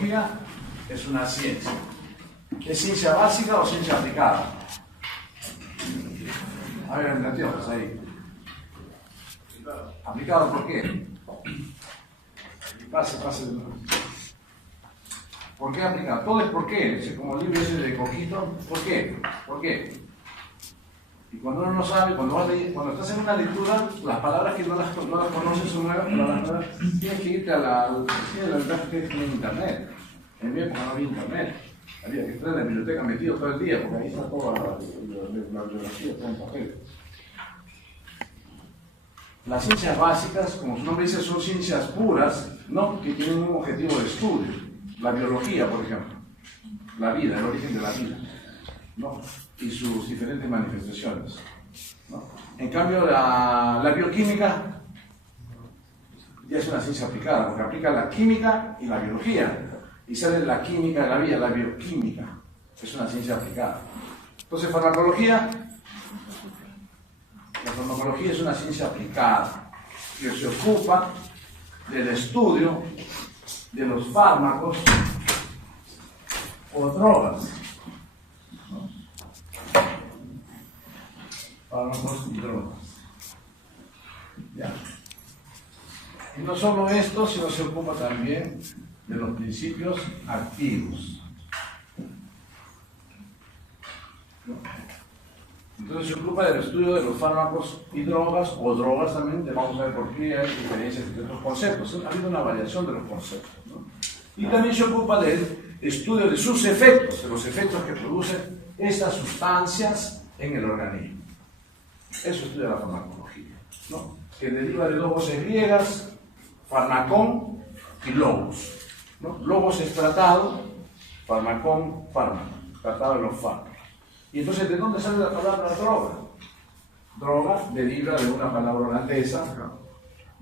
farmacología es una ciencia. ¿Es ciencia básica o ciencia aplicada? A ver, alternativas ahí. ¿Aplicado por qué? Pase. ¿Por qué aplicado? Todo es por qué. Es como el libro ese de Coquito. ¿Por qué? ¿Por qué? Y cuando uno no sabe, cuando estás en una lectura, las palabras que no las conoces son nuevas, tienes que irte a la ventaja que tiene en internet. En mi época no había internet. Había que estar en la biblioteca metido todo el día, porque ahí está toda la bibliografía, todo en papel. Las ciencias básicas, como su nombre dice, son ciencias puras, ¿no? Que tienen un objetivo de estudio. La biología, por ejemplo. La vida, el origen de la vida, ¿no? Y sus diferentes manifestaciones, ¿no? En cambio, la bioquímica ya es una ciencia aplicada, porque aplica la química y la biología. Y sale la química de la vida, la bioquímica. Es una ciencia aplicada. Entonces, la farmacología es una ciencia aplicada que se ocupa del estudio de los fármacos o drogas, ¿no? Fármacos y drogas. Ya. Y no solo esto, sino se ocupa también de los principios activos. Entonces se ocupa del estudio de los fármacos y drogas, o drogas también, vamos a ver por qué hay diferencias entre los conceptos. Ha habido una variación de los conceptos, ¿no? Y también se ocupa del estudio de sus efectos, de los efectos que producen estas sustancias en el organismo. Eso estudia la farmacología, ¿no? Que deriva de dos voces griegas, farmacón y logos, ¿no? Logos es tratado, farmacón, fármaco, tratado de los fármacos. Y entonces, ¿de dónde sale la palabra droga? Droga deriva de una palabra holandesa,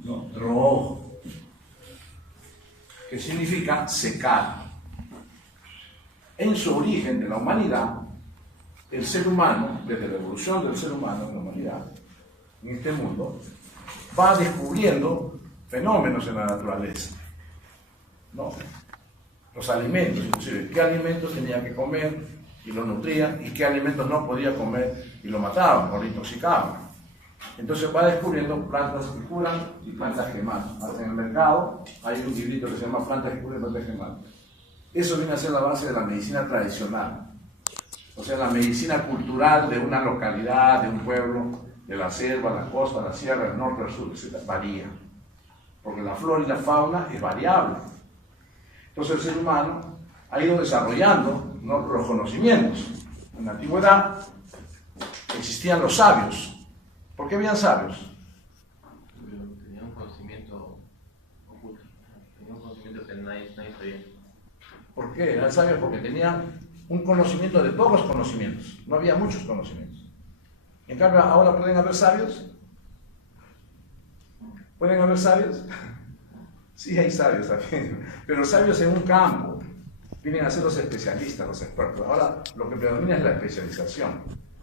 ¿no? Droog, que significa secar. En su origen de la humanidad, el ser humano, desde la evolución del ser humano en la humanidad, en este mundo, va descubriendo fenómenos en la naturaleza, ¿no? Los alimentos, inclusive, qué alimentos tenía que comer y lo nutrían, y qué alimentos no podía comer y lo mataban o lo intoxicaban. Entonces va descubriendo plantas que curan y plantas que matan. Hasta en el mercado hay un librito que se llama Plantas que curan y plantas que matan. Eso viene a ser la base de la medicina tradicional. O sea, la medicina cultural de una localidad, de un pueblo, de la selva, la costa, la sierra, el norte, el sur, etc. Varía. Porque la flora y la fauna es variable. Entonces el ser humano ha ido desarrollando, ¿no?, los conocimientos. En la antigüedad existían los sabios. ¿Por qué habían sabios? Tenían un conocimiento oculto. Tenían un conocimiento que nadie sabía. ¿Por qué eran sabios? Porque tenían un conocimiento de pocos conocimientos. No había muchos conocimientos. En cambio, ¿ahora pueden haber sabios? ¿Pueden haber sabios? Sí, hay sabios también. Pero sabios en un campo. Vienen a ser los especialistas, los expertos. Ahora lo que predomina es la especialización.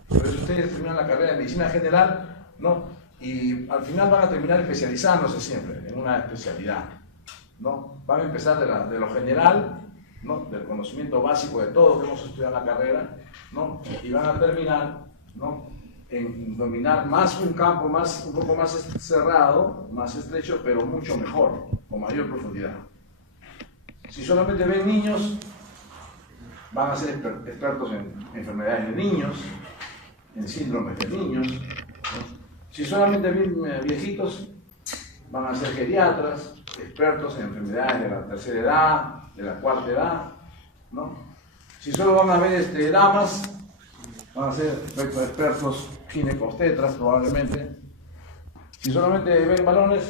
Por eso ustedes terminan la carrera de medicina general, ¿no? Y al final van a terminar especializándose siempre en una especialidad, ¿no? Van a empezar de lo general, ¿no?, del conocimiento básico de todo que hemos estudiado en la carrera, ¿no? Y van a terminar, ¿no?, en dominar más un campo un poco más cerrado, más estrecho, pero mucho mejor, con mayor profundidad. Si solamente ven niños, van a ser expertos en enfermedades de niños, en síndromes de niños, ¿no? Si solamente ven viejitos, van a ser geriatras, expertos en enfermedades de la tercera edad, de la cuarta edad, ¿no? Si solo van a ver damas, van a ser expertos ginecobstetras probablemente. Si solamente ven varones,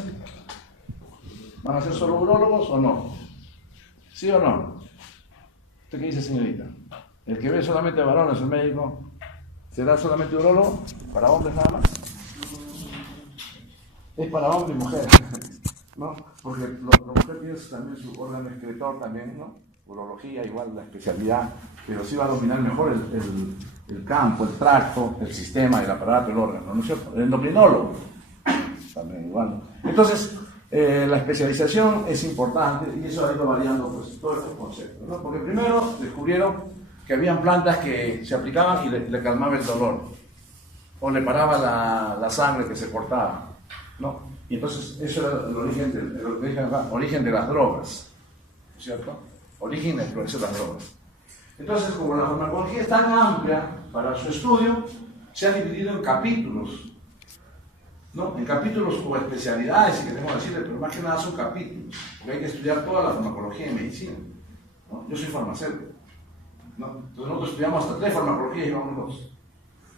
¿van a ser solo urólogos o no? ¿Sí o no? ¿Usted qué dice, señorita? El que ve solamente varones, el médico, ¿será solamente urólogo? ¿Para hombres nada más? Es para hombre y mujer, ¿no? Porque la mujer tiene también su órgano excretor también, ¿no? Urología, igual la especialidad, pero sí va a dominar mejor el campo, el tracto, el sistema, el aparato, el órgano, ¿no es cierto? El endocrinólogo, también igual. Entonces, la especialización es importante y eso ha ido variando pues, todos estos conceptos, ¿no? Porque primero descubrieron que habían plantas que se aplicaban y le calmaba el dolor o le paraba la sangre que se cortaba, ¿no? Y entonces eso era el origen de las drogas, ¿cierto? Origen de las drogas. Entonces, como la farmacología es tan amplia para su estudio, se ha dividido en capítulos, ¿no? En capítulos o especialidades, si queremos decirle, pero más que nada son capítulos, porque hay que estudiar toda la farmacología en medicina, ¿no? Yo soy farmacéutico, ¿no? Entonces nosotros estudiamos hasta 3 farmacologías y llevamos 2,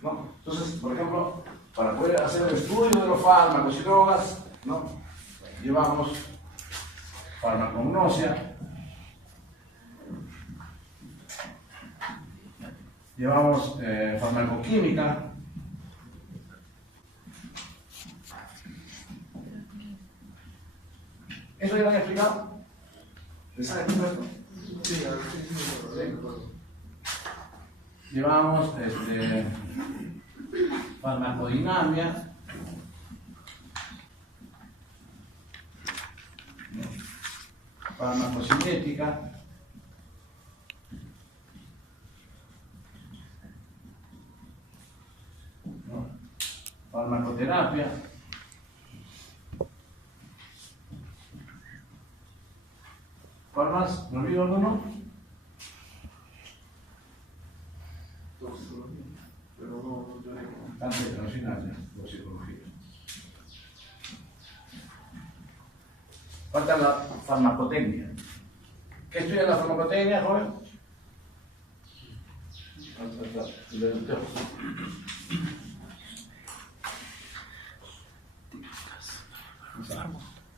¿no? Entonces, por ejemplo, para poder hacer el estudio de los fármacos y drogas, ¿no? Llevamos farmacognosia, llevamos farmacoquímica, ¿eso ya lo han explicado? ¿Les han explicado esto? Sí, a ver, sí. Llevamos farmacodinamia, farmacocinética, ¿no? Farmacoterapia, ¿cuál más? ¿Me olvido alguno? Pero no tenemos. Cáncer internacional, toxicología. Falta la farmacotecnia. ¿Qué estudia la farmacotecnia, joven?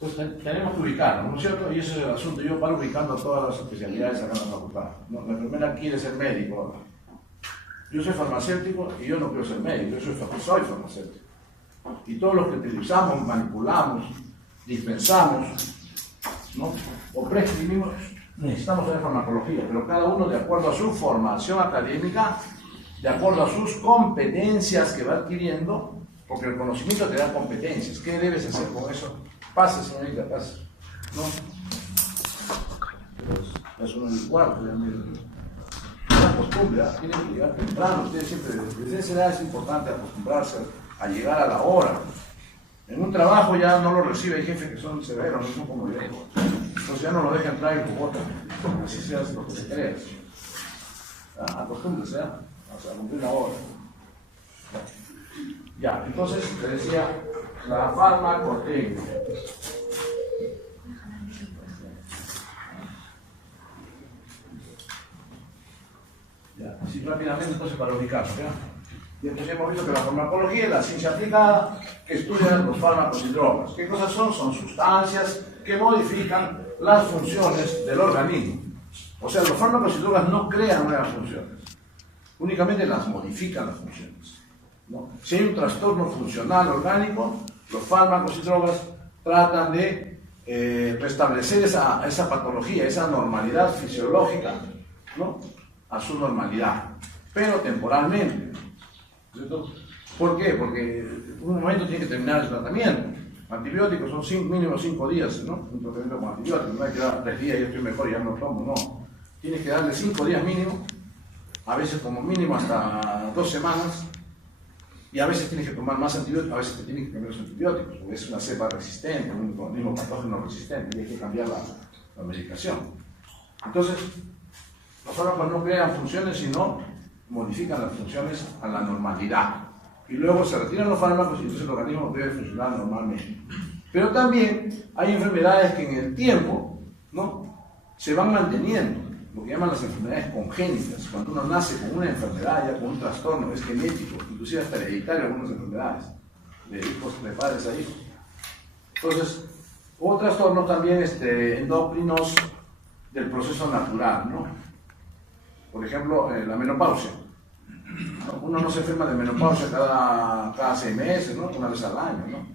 Entonces tenemos que ubicarnos, ¿no es cierto? Y ese es el asunto. Yo paro ubicando todas las especialidades acá en la facultad. ¿No? La enfermera quiere ser médico. Yo soy farmacéutico y yo no quiero ser médico, yo soy farmacéutico. Y todos los que utilizamos, manipulamos, dispensamos, ¿no? O prescribimos, necesitamos saber farmacología, pero cada uno de acuerdo a su formación académica, de acuerdo a sus competencias que va adquiriendo, porque el conocimiento te da competencias. ¿Qué debes hacer con eso? Pase, señorita, pase. ¿No? Pero es un igual, realmente. Una costumbre, ¿eh? Tienen que llegar temprano. Ustedes siempre, desde esa edad es importante acostumbrarse a llegar a la hora. En un trabajo ya no lo recibe, hay jefes que son severos, no son como yo. Entonces ya no lo deja entrar y lo botan. Así seas lo que se crea. Acostúmbrese a cumplir la hora. Ya, entonces le decía la farmacotecnia. Ya, así rápidamente entonces para ubicarnos, ¿ya? Y entonces hemos visto que la farmacología es la ciencia aplicada que estudia los fármacos y drogas. ¿Qué cosas son? Son sustancias que modifican las funciones del organismo. O sea, los fármacos y drogas no crean nuevas funciones, únicamente las modifican las funciones, ¿no? Si hay un trastorno funcional orgánico, los fármacos y drogas tratan de restablecer esa patología, esa normalidad fisiológica, ¿no? A su normalidad, pero temporalmente, ¿cierto? ¿Por qué? Porque en un momento tiene que terminar el tratamiento. Antibióticos son mínimo 5 días, ¿no? Un tratamiento con antibióticos, no hay que dar 3 días y yo estoy mejor y ya no tomo, no. Tienes que darle 5 días mínimo, a veces como mínimo hasta 2 semanas, y a veces tienes que tomar más antibióticos, a veces te tienes que cambiar los antibióticos, porque es una cepa resistente, un organismo patógeno resistente, y hay que cambiar la medicación. Entonces, los fármacos no crean funciones, sino modifican las funciones a la normalidad. Y luego se retiran los fármacos y entonces el organismo debe funcionar normalmente. Pero también hay enfermedades que en el tiempo, ¿no?, se van manteniendo, lo que llaman las enfermedades congénitas. Cuando uno nace con una enfermedad, ya con un trastorno, es genético, inclusive hasta hereditario algunas enfermedades, de hijos, de padres a hijos. Entonces, o trastornos también endócrinos del proceso natural, ¿no? Por ejemplo, la menopausia. Uno no se enferma de menopausia cada 6 meses, ¿no? Una vez al año, ¿no?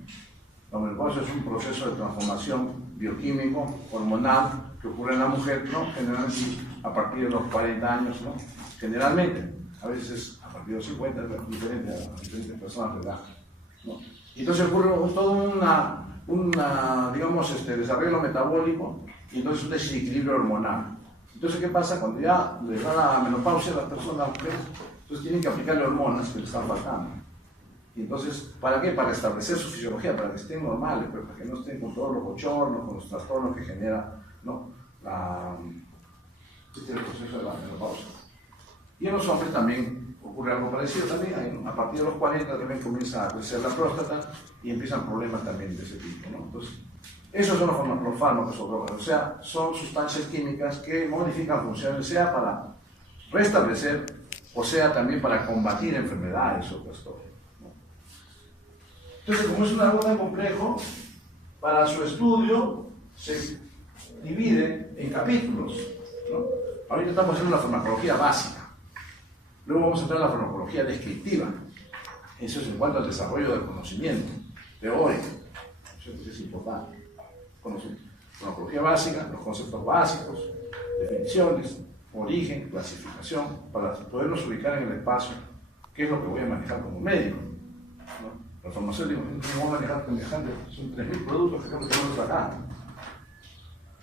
La menopausia es un proceso de transformación bioquímico, hormonal, que ocurre en la mujer, ¿no? Generalmente a partir de los 40 años, ¿no? Generalmente, a veces es a partir de los 50, es diferente a diferentes personas de edad, ¿no? Y entonces ocurre toda digamos, desarrollo metabólico y entonces un desequilibrio hormonal. Entonces, ¿qué pasa? Cuando ya les da la menopausia a las personas, las mujeres, entonces tienen que aplicarle hormonas que les están faltando. Y entonces, ¿para qué? Para establecer su fisiología, para que estén normales, pero para que no estén con todos los bochornos, con los trastornos que genera, ¿no? El proceso de la menopausia. Y en los hombres también ocurre algo parecido también. A partir de los 40 también comienza a crecer la próstata y empiezan problemas también de ese tipo, ¿no? Entonces, esos son los fármacos o drogas, o sea, son sustancias químicas que modifican funciones, sea para restablecer o sea también para combatir enfermedades o trastornos, ¿no? Entonces, como es algo tan complejo, para su estudio se divide en capítulos, ¿no? Ahorita estamos haciendo la farmacología básica. Luego vamos a entrar en la farmacología descriptiva. Eso es en cuanto al desarrollo del conocimiento teórico. Eso es importante. Farmacología básica, los conceptos básicos, definiciones, origen, clasificación, para poderlos ubicar en el espacio, qué es lo que voy a manejar como médico, ¿no? Los farmacéuticos no van a manejar son 3.000 productos que tenemos acá.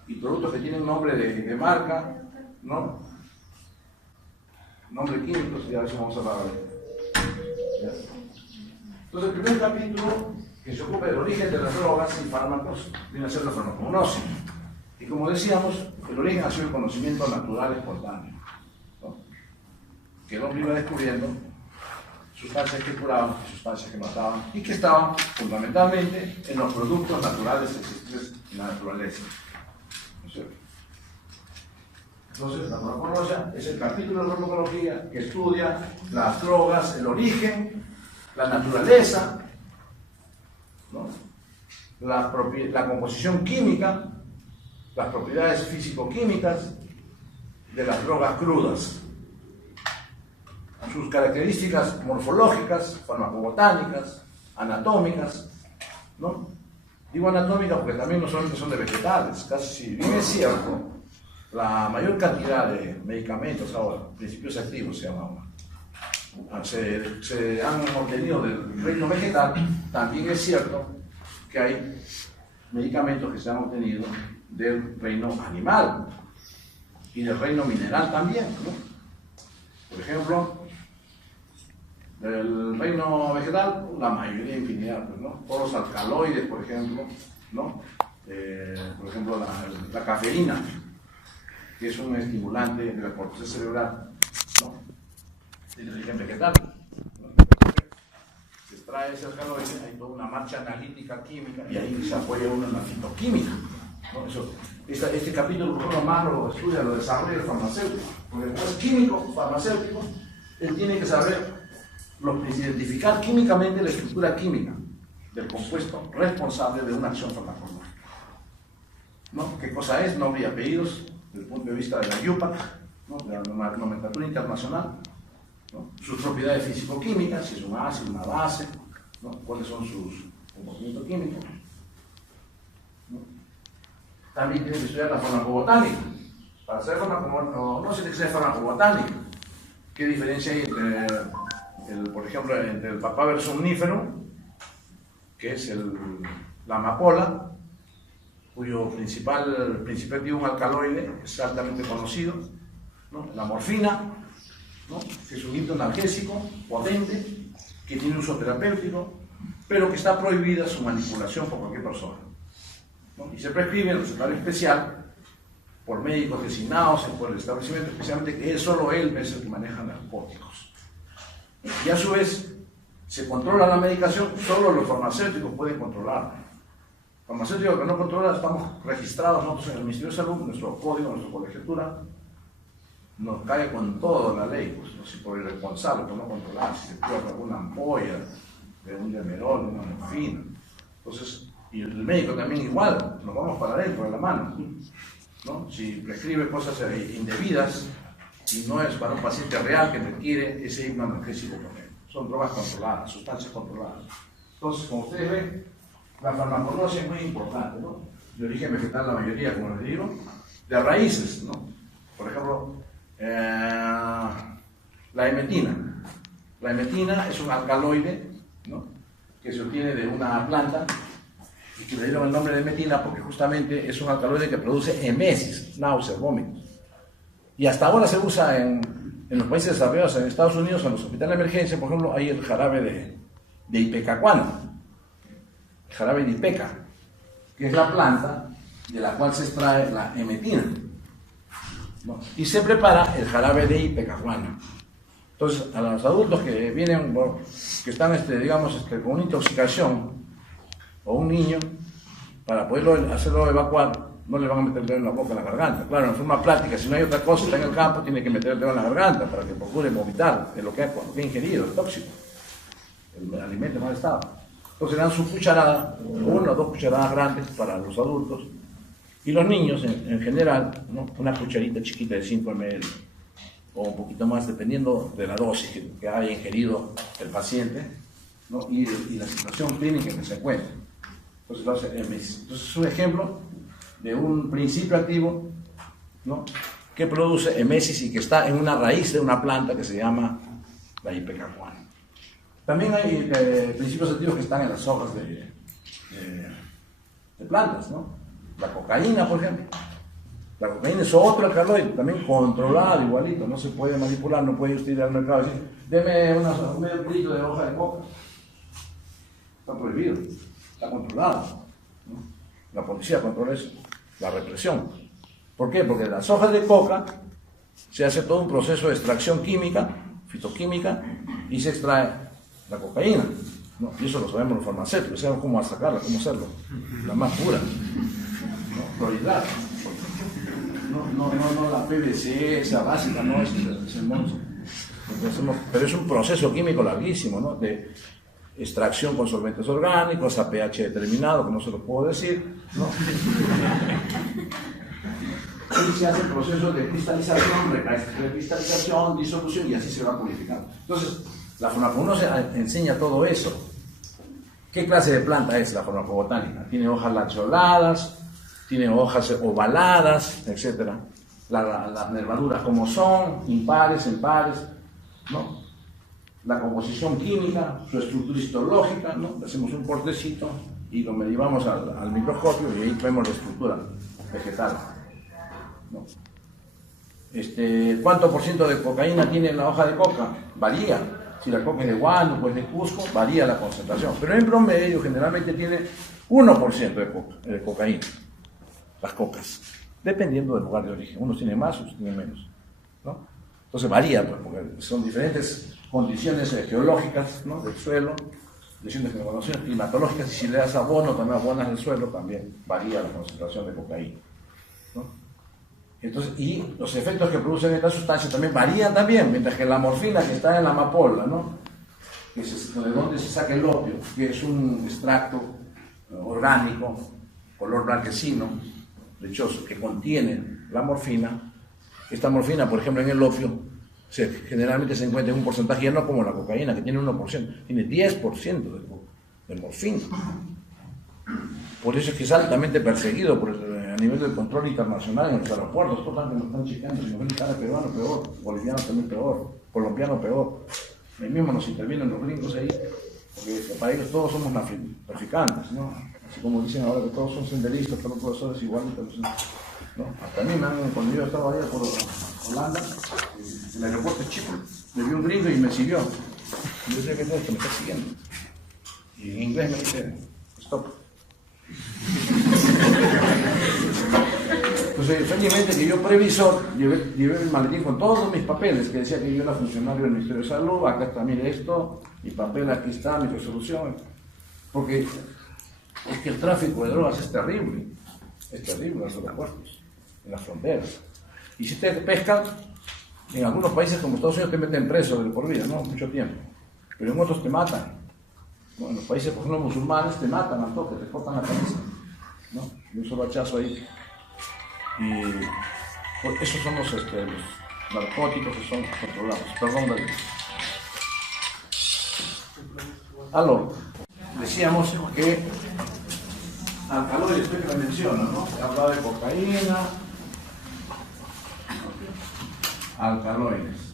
Y productos que tienen nombre de marca, ¿no? Nombre químico, y a eso vamos a hablar ahora. Entonces, el primer capítulo que se ocupa del origen de las drogas y fármacos viene a ser la farmacognosia. Y como decíamos, el origen ha sido el conocimiento natural espontáneo, ¿no? Que el hombre iba descubriendo sustancias que curaban, sustancias que mataban y que estaban fundamentalmente en los productos naturales existentes en la naturaleza, ¿no es cierto? Entonces, la farmacognosia es el capítulo de farmacología que estudia las drogas, el origen, la naturaleza, ¿no? La composición química, las propiedades físico-químicas de las drogas crudas, sus características morfológicas, farmacobotánicas, anatómicas, ¿no? Digo anatómicas porque también no solamente son de vegetales, casi si bien es cierto, la mayor cantidad de medicamentos ahora, principios activos se llama, se han obtenido del reino vegetal. También es cierto que hay medicamentos que se han obtenido del reino animal y del reino mineral también, ¿no? Por ejemplo, del reino vegetal, la mayoría, infinidad, pues, ¿no? Todos los alcaloides, por ejemplo, ¿no? Por ejemplo, la cafeína, que es un estimulante de la corteza cerebral, ¿no? Tiene origen vegetal, ¿no? Se extrae ese alcaloide, hay toda una marcha analítica química y ahí se apoya uno en la fitoquímica, ¿no? Este capítulo uno más lo estudia, lo desarrolla el farmacéutico, porque como es químico, farmacéutico, él tiene que saber identificar químicamente la estructura química del compuesto responsable de una acción farmacológica, ¿no? ¿Qué cosa es? Nombre y apellidos desde el punto de vista de la IUPAC, ¿no? De la nomenclatura internacional, ¿no? Sus propiedades físico-químicas, si es un ácido, una base, ¿no? Cuáles son sus comportamientos químicos, ¿no? También tiene que estudiar la farmacobotánica. Para hacer farmacobotánica, no se tiene que ser farmacobotánica. ¿Qué diferencia hay entre, por ejemplo, entre el papaver somnífero, que es la amapola, cuyo principal activo, un alcaloide, es altamente conocido, ¿no? La morfina, ¿no? Que es un hipnoanalgésico potente, que tiene uso terapéutico, pero que está prohibida su manipulación por cualquier persona, ¿no? Y se prescribe en recetario especial por médicos designados por el establecimiento, especialmente que solo él es el que maneja narcóticos. Y a su vez, se controla la medicación, solo los farmacéuticos pueden controlarla. Farmacéutico que no controla, estamos registrados nosotros en el Ministerio de Salud, nuestro código, nuestra colegiatura, nos cae con toda la ley, pues, no sé, por irresponsable, por no controlar, si se pierde alguna ampolla de un demerol, una morfina. Entonces, y el médico también igual, nos vamos para adentro de la mano, ¿no? Si prescribe cosas indebidas y no es para un paciente real que requiere ese hipnoanalgésico con él. Son drogas controladas, sustancias controladas. Entonces, como ustedes ven, la farmacognosia es muy importante, ¿no? De origen vegetal la mayoría, como les digo, de raíces, ¿no? Por ejemplo, la emetina. La emetina es un alcaloide, ¿no? Que se obtiene de una planta y que le dieron el nombre de emetina porque justamente es un alcaloide que produce emesis, náuseas, vómitos. Y hasta ahora se usa en los países desarrollados, en Estados Unidos, en los hospitales de emergencia, por ejemplo, hay el jarabe de ipecacuana, el jarabe de ipeca, que es la planta de la cual se extrae la emetina, ¿no? Y se prepara el jarabe de ipecacuana. Entonces, a los adultos que vienen, que están, digamos, con una intoxicación, o un niño, para poderlo hacerlo evacuar, no le van a meter el dedo en la boca, en la garganta. Claro, en forma práctica, si no hay otra cosa, está en el campo, tiene que meter el dedo en la garganta para que procure vomitar de lo que ha ingerido, el tóxico, el alimento en mal estado. Entonces le dan su cucharada, 1 o 2 cucharadas grandes para los adultos, y los niños en general, ¿no? Una cucharita chiquita de 5 ml, o un poquito más, dependiendo de la dosis que haya ingerido el paciente, ¿no? y la situación clínica en que se encuentra. Entonces es un ejemplo de un principio activo, ¿no? Que produce emesis y que está en una raíz de una planta que se llama la ipecacuana. También hay principios activos que están en las hojas de plantas, ¿no? La cocaína, por ejemplo. La cocaína es otro alcaloide, también controlado igualito, no se puede manipular, no puede usted ir al mercado y decir, deme un medio kilito de hoja de coca. Está prohibido, está controlado, ¿no? La policía controla eso, la represión. ¿Por qué? Porque de las hojas de coca se hace todo un proceso de extracción química, fitoquímica, y se extrae la cocaína, ¿no? Y eso lo sabemos los farmacéuticos, sabemos cómo sacarla, cómo hacerlo, la más pura, ¿no? Prioridad. No la PVC, esa básica, no es el monstruo. Pero es un proceso químico larguísimo, ¿no? De extracción con solventes orgánicos, a pH determinado, que no se lo puedo decir, ¿no? Y se hace el proceso de cristalización, recristalización, disolución, y así se va purificando. Entonces, la farmacobotánica enseña todo eso. ¿Qué clase de planta es la farmacobotánica? Tiene hojas lanceoladas, tiene hojas ovaladas, etc. Las nervaduras como son, impares, ¿no? La composición química, su estructura histológica, ¿no? Le hacemos un cortecito y lo medimos al microscopio y ahí vemos la estructura vegetal, ¿no? ¿Cuánto por ciento de cocaína tiene la hoja de coca? Varía. Si la coca es de Huánuco, es de Cusco, varía la concentración. Pero en promedio generalmente tiene 1% de cocaína, las cocas, dependiendo del lugar de origen. Unos tienen más, otros tienen menos, ¿no? Entonces varía, pues, porque son diferentes condiciones geológicas, ¿no? Del suelo, condiciones climatológicas, y si le das abono, también abonas del suelo, también varía la concentración de cocaína, ¿no? Entonces, y los efectos que producen estas sustancias también varían también, mientras que la morfina que está en la amapola, ¿no? Que es de donde se saca el opio, que es un extracto orgánico, color blanquecino, lechoso, que contiene la morfina. Esta morfina, por ejemplo, en el opio, generalmente se encuentra en un porcentaje, ya no como la cocaína, que tiene 1%, tiene 10% de morfina. Por eso es que es altamente perseguido a nivel del control internacional en los aeropuertos. Todos nos están chequeando, si nos ven cara peruano peor, boliviano también peor, colombiano peor. Ahí mismo nos intervienen los gringos ahí, porque para ellos todos somos traficantes, ¿no? Así como dicen ahora que todos son senderistas, pero todos son igualitos, ¿no? Hasta a mí cuando yo estaba allá por Holanda, el aeropuerto es chico, me vio un gringo y me siguió. Yo decía, ¿qué es esto? Me está siguiendo. Y en inglés me dice, stop. Entonces, felizmente que yo previsor, llevé el maletín con todos mis papeles, que decía que yo era funcionario del Ministerio de Salud, acá está, mire esto, mi papel, aquí está, mi resolución, porque es que el tráfico de drogas es terrible en los aeropuertos, en las fronteras. Y si te pescan, en algunos países como Estados Unidos te meten preso de por vida, ¿no? Mucho tiempo, pero en otros te matan. ¿No? En los países, por ejemplo, musulmanes te matan al toque, te cortan la cabeza, ¿no? Y un solo hachazo ahí. Y pues, esos son los narcóticos que son controlados. Perdón, David. Aló, decíamos que alcaloides, usted que lo menciona, ¿no? He hablado de cocaína, alcaloides.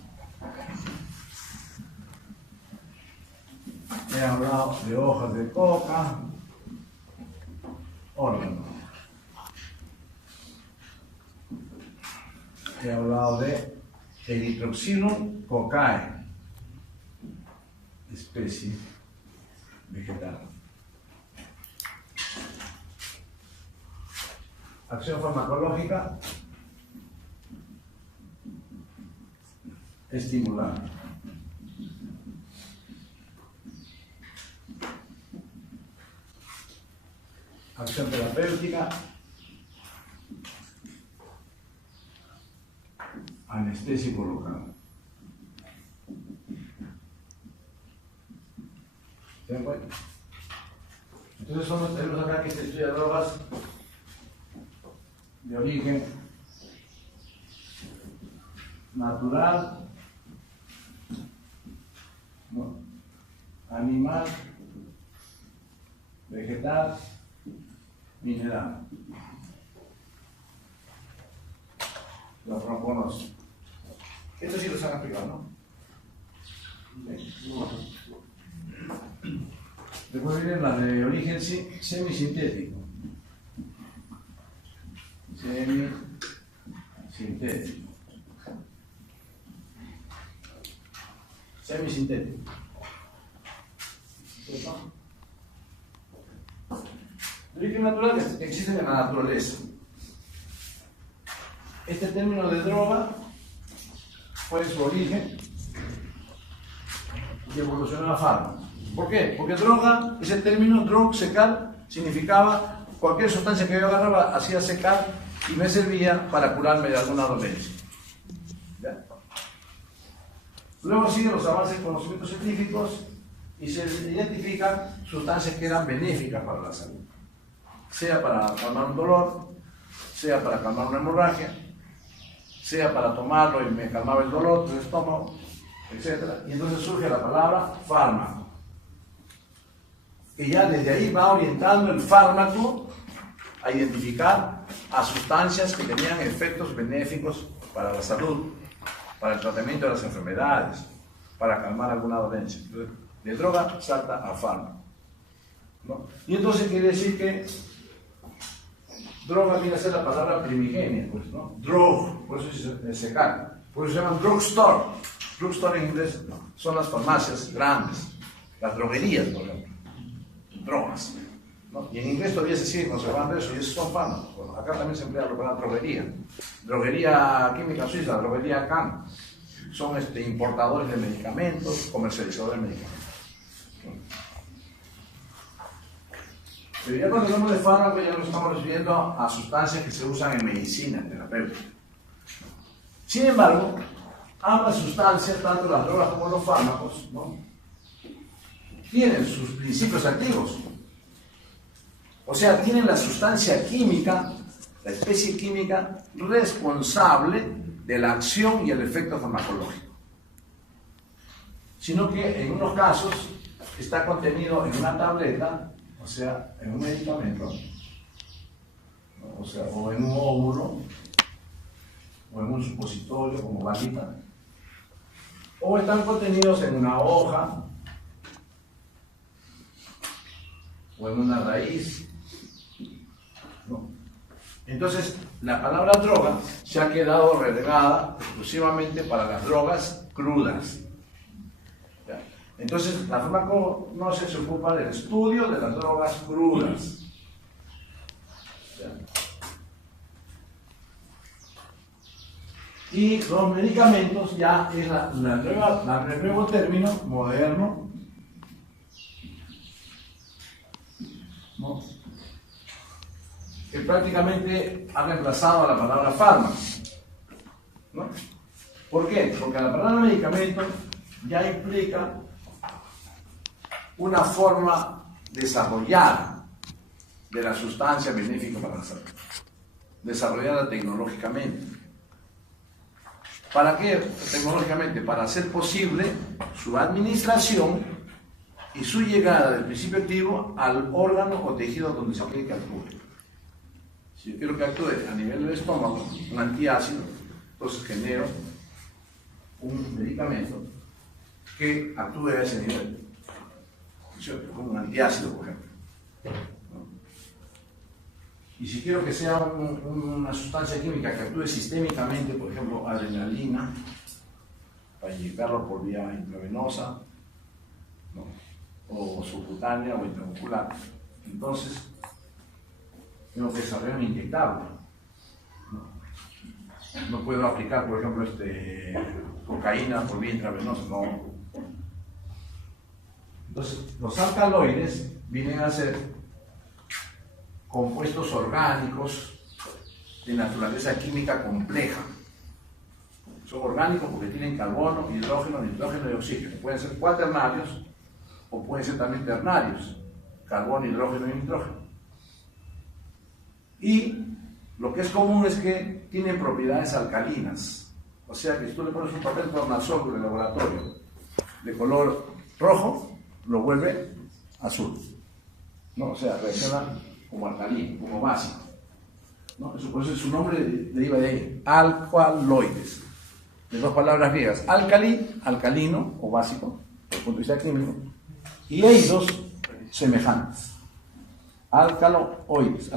He hablado de hojas de coca, órgano. He hablado de Erythrocylum coccae, especie vegetal. Acción farmacológica, estimular. Acción terapéutica, anestésico local. ¿Se dan cuenta? Entonces tenemos acá que se estudia drogas de origen natural, ¿no?, animal, vegetal, mineral. Lo proponos. Esto sí lo han aplicado, ¿no? Después viene la de origen semisintético. Semisintético. Semisintético. El origen natural existe en la naturaleza. Este término de droga fue su origen y evolucionó a fármaco. ¿Por qué? Porque droga, ese término, drog, secar, significaba cualquier sustancia que yo agarraba, hacía secar y me servía para curarme de alguna dolencia. ¿Ya? Luego siguen los avances en conocimientos científicos y se identifican sustancias que eran benéficas para la salud, sea para calmar un dolor, sea para calmar una hemorragia, sea para tomarlo y me calmaba el dolor del estómago, etc. Y entonces surge la palabra fármaco, que ya desde ahí va orientando el fármaco a identificar a sustancias que tenían efectos benéficos para la salud, para el tratamiento de las enfermedades, para calmar alguna dolencia. Entonces, de droga salta a fármaco, ¿no? Y entonces quiere decir que droga viene a ser la palabra primigenia, pues, ¿no? Drug, por eso es secar. Por eso se llaman drugstore. Drugstore en inglés son las farmacias grandes, las droguerías, por ejemplo. Drogas, ¿no? Y en inglés todavía se sigue conservando eso y esos son fármacos. Bueno, acá también se emplea la palabra droguería. Droguería química suiza, droguería Can. Son importadores de medicamentos, comercializadores de medicamentos. Pero ya cuando hablamos de fármaco ya nos estamos refiriendo a sustancias que se usan en medicina, en terapéutica. Sin embargo, ambas sustancias, tanto las drogas como los fármacos, ¿no?, tienen sus principios activos. O sea, tienen la sustancia química, la especie química responsable de la acción y el efecto farmacológico. Sino que en unos casos está contenido en una tableta, o sea, en un medicamento, o sea, o en un óvulo, o en un supositorio como varita, o están contenidos en una hoja, o en una raíz, ¿no? Entonces, la palabra droga se ha quedado relegada exclusivamente para las drogas crudas. ¿Ya? Entonces, la farmacognosia se ocupa del estudio de las drogas crudas. ¿Ya? Y los medicamentos ya es el nuevo término moderno, ¿no?, que prácticamente ha reemplazado a la palabra fármaco, ¿no? ¿Por qué? Porque la palabra medicamento ya implica una forma desarrollada de la sustancia benéfica para la salud, desarrollada tecnológicamente. ¿Para qué tecnológicamente? Para hacer posible su administración y su llegada del principio activo al órgano o tejido donde se quiere que actúe. Si yo quiero que actúe a nivel del estómago, un antiácido, entonces genero un medicamento que actúe a ese nivel, como un antiácido, por ejemplo. Y si quiero que sea una sustancia química que actúe sistémicamente, por ejemplo, adrenalina, para inyectarlo por vía intravenosa, ¿no? O subcutánea o intramuscular, entonces tengo que saber inyectarlo. No puedo aplicar, por ejemplo, cocaína por vía intravenosa, no. Entonces, los alcaloides vienen a ser compuestos orgánicos de naturaleza química compleja. Son orgánicos porque tienen carbono, hidrógeno, nitrógeno y oxígeno. Pueden ser cuaternarios o pueden ser también ternarios, carbono, hidrógeno y nitrógeno. Y lo que es común es que tienen propiedades alcalinas. O sea que si tú le pones un papel tornasol en el laboratorio de color rojo, lo vuelve azul, ¿no? O sea, reacciona como alcalino, como básico, ¿no? Por eso su nombre deriva de ahí, alcaloides, de dos palabras griegas, alcali, alcalino o básico, desde el punto de vista químico, y eidos, semejantes, alcaloides,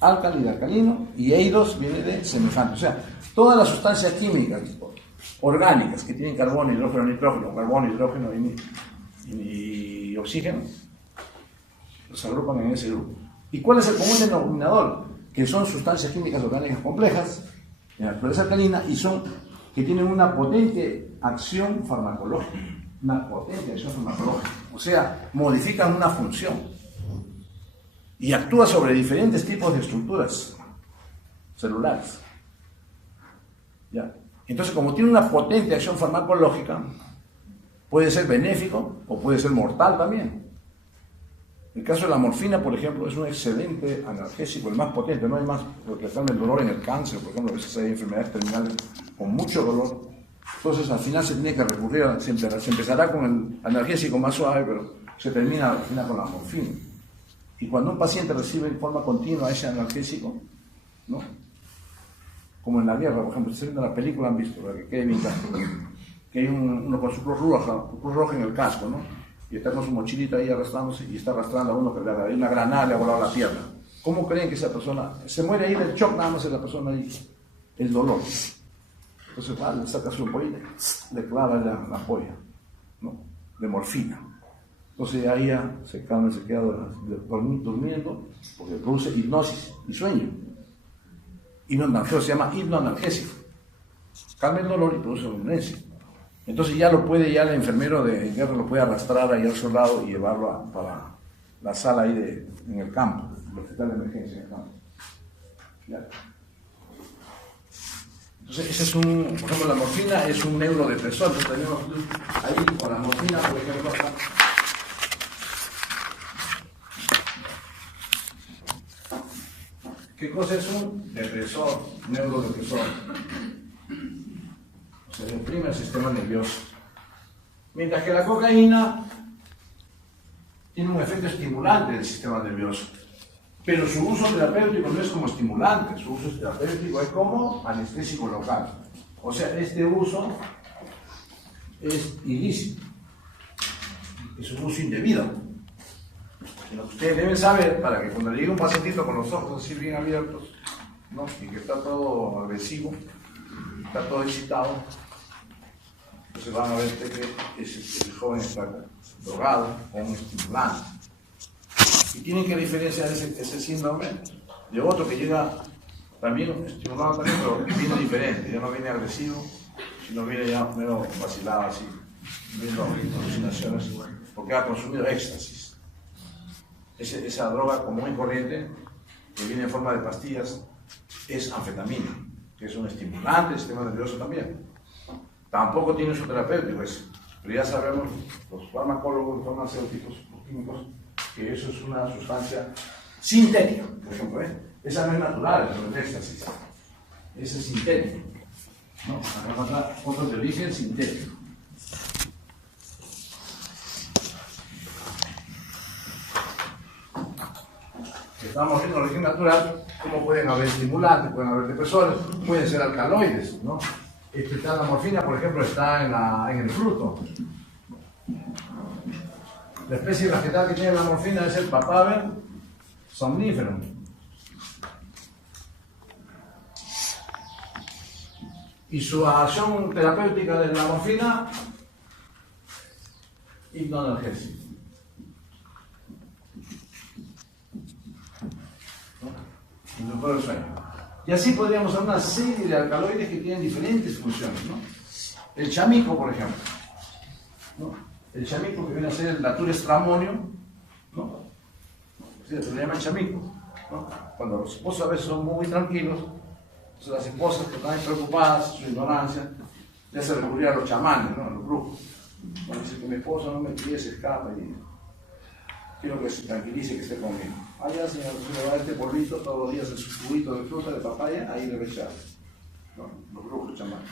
alcali de alcalino y eidos viene de semejante. O sea, todas las sustancias químicas orgánicas que tienen carbono, hidrógeno, nitrógeno, carbono, hidrógeno y oxígeno, los agrupan en ese grupo. ¿Y cuál es el común denominador? Que son sustancias químicas orgánicas complejas, de naturaleza alcalina, y que tienen una potente acción farmacológica. O sea, modifican una función y actúa sobre diferentes tipos de estructuras celulares. ¿Ya? Entonces, como tiene una potente acción farmacológica, puede ser benéfico o puede ser mortal también. El caso de la morfina, por ejemplo, es un excelente analgésico, el más potente. No hay más, porque está el dolor en el cáncer, por ejemplo, a veces hay enfermedades terminales con mucho dolor. Entonces, al final se tiene que recurrir, se empezará con el analgésico más suave, pero se termina al final con la morfina. Y cuando un paciente recibe en forma continua ese analgésico, ¿no? Como en la guerra, por ejemplo, si se ve en la película, han visto, para que quede bien claro, que hay uno con su cruz roja en el casco, ¿no? Y está con su mochilita ahí arrastrándose y está arrastrando a uno que hay una granada, le ha volado la pierna. ¿Cómo creen que esa persona se muere ahí del shock? Nada más es la persona ahí, el dolor. Entonces va, le saca su ampolla, le clava la ampolla, ¿no? De morfina. Entonces ahí ya se calma, se queda durmiendo, porque produce hipnosis y sueño. Hipnoanalgésico, se llama hipnoanalgésico. Calma el dolor y produce somnolencia. Entonces ya el enfermero de guerra lo puede arrastrar ahí al soldado y llevarlo para la sala ahí en el campo, el hospital de emergencia en el campo. ¿Ya? Entonces ese es por ejemplo, la morfina es un neurodepresor. Entonces tenemos ahí con la morfina, por ejemplo, ¿qué cosa es un depresor, neurodepresor? Se deprime el sistema nervioso. Mientras que la cocaína tiene un efecto estimulante del sistema nervioso. Pero su uso terapéutico no es como estimulante, su uso terapéutico es como anestésico local. O sea, este uso es ilícito, es un uso indebido. Lo que ustedes deben saber, para que cuando le llegue un pacientito con los ojos así bien abiertos, ¿no? Y que está todo agresivo, está todo excitado, entonces van a ver que el joven está drogado con un estimulante. Y tienen que diferenciar ese síndrome de otro que llega también estimulado también, pero viene diferente, ya no viene agresivo, sino viene ya medio vacilado así, viendo alucinaciones, porque ha consumido éxtasis. Esa droga común y corriente, que viene en forma de pastillas, es anfetamina, que es un estimulante del sistema nervioso también. Tampoco tiene su terapéutico eso, pero ya sabemos, los farmacólogos, los farmacéuticos, los químicos, que eso es una sustancia sintética, por ejemplo, esa no es natural, el éxtasis, ese es sintético, ¿no? Acá falta otro de origen sintético. Estamos viendo el origen natural, cómo pueden haber estimulantes, pueden haber depresores, pueden ser alcaloides, ¿no? La morfina, por ejemplo, está en el fruto. La especie vegetal que tiene la morfina es el Papaver somniferum. Y su acción terapéutica de la morfina, hipnoanalgésica. ¿No? Mejora el sueño. Y así podríamos hacer una serie de alcaloides que tienen diferentes funciones, ¿no? El chamico, por ejemplo, ¿no? El chamico, que viene a ser el naturestramonium, ¿no? Sí, se le llama chamico, ¿no? Cuando los esposos a veces son muy tranquilos, entonces las esposas que están preocupadas, su ignorancia, ya se recurría a los chamanes, ¿no? A los brujos. Cuando dice que mi esposo no me quiere, se escapa y quiero que se tranquilice, que esté conmigo. Allá, señor, se le va este polvito todos los días en su cubito de fruta, de papaya, ahí le rechaza, ¿no? Los brujos, los chamanes.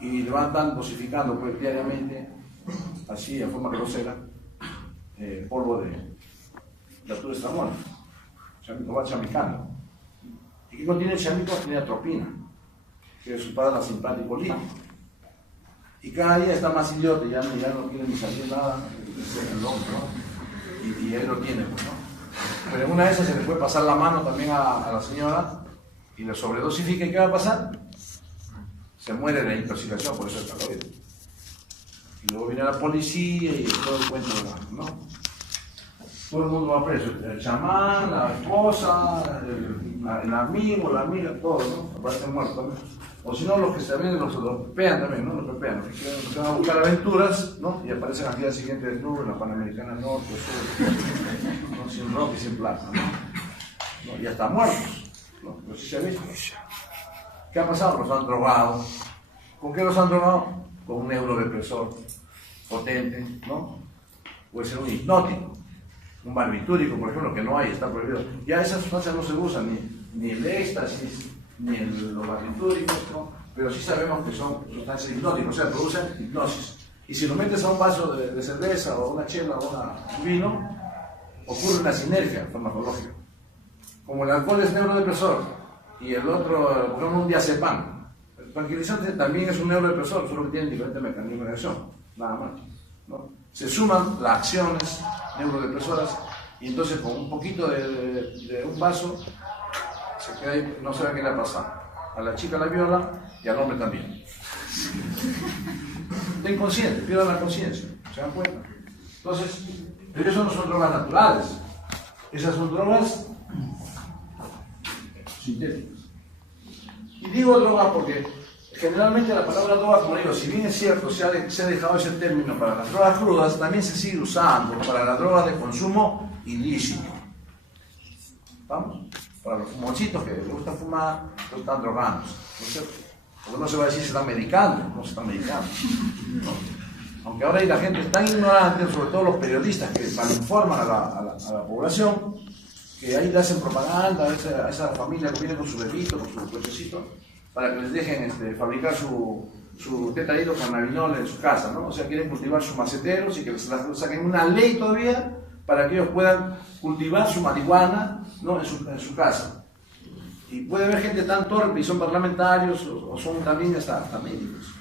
Y le van dosificando pues, diariamente, así en forma grosera, polvo de naturestramonium. El chamico va chamicando. ¿Y qué contiene el chamico? Tiene atropina, que es su padre simpático líquido. Y cada día está más idiota, ya no quiere ni salir nada, el hombre, ¿no? Y él lo tiene, pues, ¿no? Pero en una de esas se le puede pasar la mano también a la señora y le sobredosifica. ¿Y qué va a pasar? Se muere de la intoxicación por eso el alcaloide. Y luego viene la policía y todo el cuento, ¿no? Todo el mundo va preso, el chamán, la esposa, el amigo, la amiga, todo, ¿no? Aparecen muertos también. O si no, los que se ven, los pepean también, ¿no? Los pepean, los que van a buscar aventuras, ¿no? Y aparecen al día siguiente desnudos en la Panamericana Norte, Sur, ¿no? Sin ropa y sin plata, ¿no? Y hasta muertos, ¿no? Pero sí se ha visto. ¿Qué ha pasado? Los han drogado. ¿Con qué los han drogado? Con un neurodepresor potente, ¿no? Puede ser un hipnótico, un barbitúrico, por ejemplo, que no hay, está prohibido. Ya esas sustancias no se usan, ni el éxtasis, ni los barbitúricos, ¿no? Pero sí sabemos que son sustancias hipnóticas, o sea, producen hipnosis. Y si lo metes a un vaso de cerveza o una chela o un vino, ocurre una sinergia farmacológica. Como el alcohol es neurodepresor y el otro, por un diazepam. El tranquilizante también es un neurodepresor, solo que tiene diferentes mecanismos de acción, nada más, ¿no? Se suman las acciones neurodepresoras y entonces con un poquito de un vaso se queda ahí, no sabe qué le ha pasado. A la chica la viola y al hombre también. Está inconsciente, pierden la conciencia, ¿se dan cuenta? Entonces, pero eso no son drogas naturales, esas son drogas sintéticas. Y digo droga porque generalmente la palabra droga, como digo, si bien es cierto, se ha dejado ese término para las drogas crudas, también se sigue usando para las drogas de consumo ilícito. ¿Vamos? Para los fumoncitos que les gusta fumar, lo están drogando, ¿no es cierto? Porque no se va a decir se están medicando, no se están medicando, ¿no? Aunque ahora hay la gente tan ignorante, sobre todo los periodistas que malinforman a la población, que ahí le hacen propaganda a esa familia que viene con su bebito, con su cochecito, para que les dejen fabricar su tetadito con nabinol en su casa, ¿no? O sea, quieren cultivar sus maceteros y que les saquen una ley todavía para que ellos puedan cultivar su marihuana, ¿no? en su casa. Y puede haber gente tan torpe y son parlamentarios o son también hasta médicos,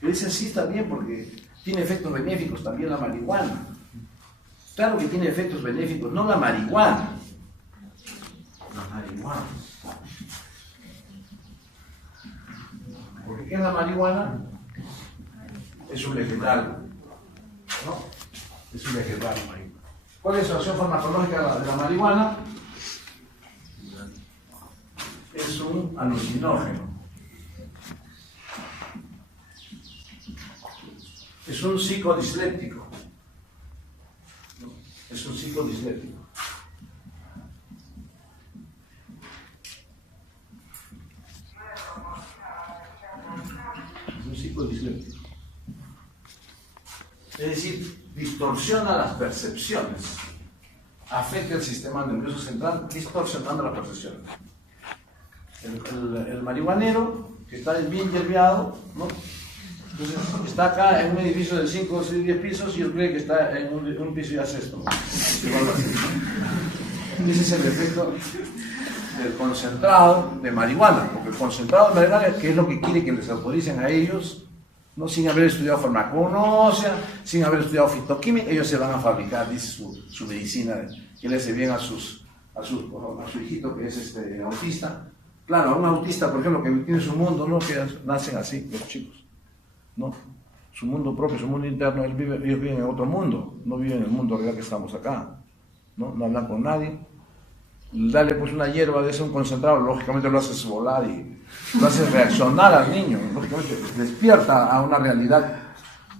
que dicen sí, está bien porque tiene efectos benéficos también la marihuana. Claro que tiene efectos benéficos, no la marihuana. La marihuana. Porque ¿qué es la marihuana? Es un vegetal, ¿no? Es un vegetal. ¿Cuál es la acción farmacológica de la marihuana? Es un alucinógeno. Es un psicodisléptico. Es un psicodisléptico. Es un psicodisléptico. Es decir, distorsiona las percepciones, afecta el sistema nervioso central, distorsionando las percepciones. El marihuanero, que está bien yerbeado, ¿no? Entonces, está acá en un edificio de 5, 6, 10 pisos y él cree que está en un piso ya sexto. Ese es el efecto del concentrado de marihuana, porque el concentrado de marihuana, que es lo que quiere que les autoricen a ellos, ¿no? Sin haber estudiado farmacognóstica, sin haber estudiado fitoquímica, ellos se van a fabricar, dice su medicina, que le hace bien a su hijito que es autista, Claro, un autista, por ejemplo, que tiene su mundo, ¿no? Que nacen así, los chicos, ¿no? Su mundo propio, su mundo interno, ellos viven en otro mundo, no viven en el mundo real que estamos acá, ¿no? No hablan con nadie. Dale pues una hierba de ese un concentrado, lógicamente lo haces volar y lo haces reaccionar al niño, lógicamente despierta a una realidad,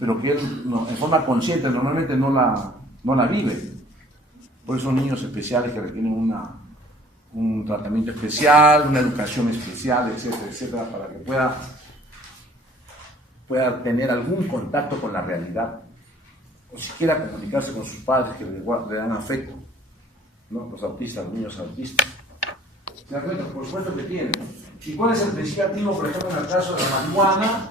pero que él no, en forma consciente normalmente no la vive. Por eso son niños especiales que requieren un tratamiento especial, una educación especial, etcétera, etcétera, para que pueda tener algún contacto con la realidad, o siquiera comunicarse con sus padres que le dan afecto, ¿no? Los autistas, los niños autistas. ¿Se dan cuenta? Por supuesto que tienen. ¿Y cuál es el principio activo, por ejemplo, en el caso de la marihuana?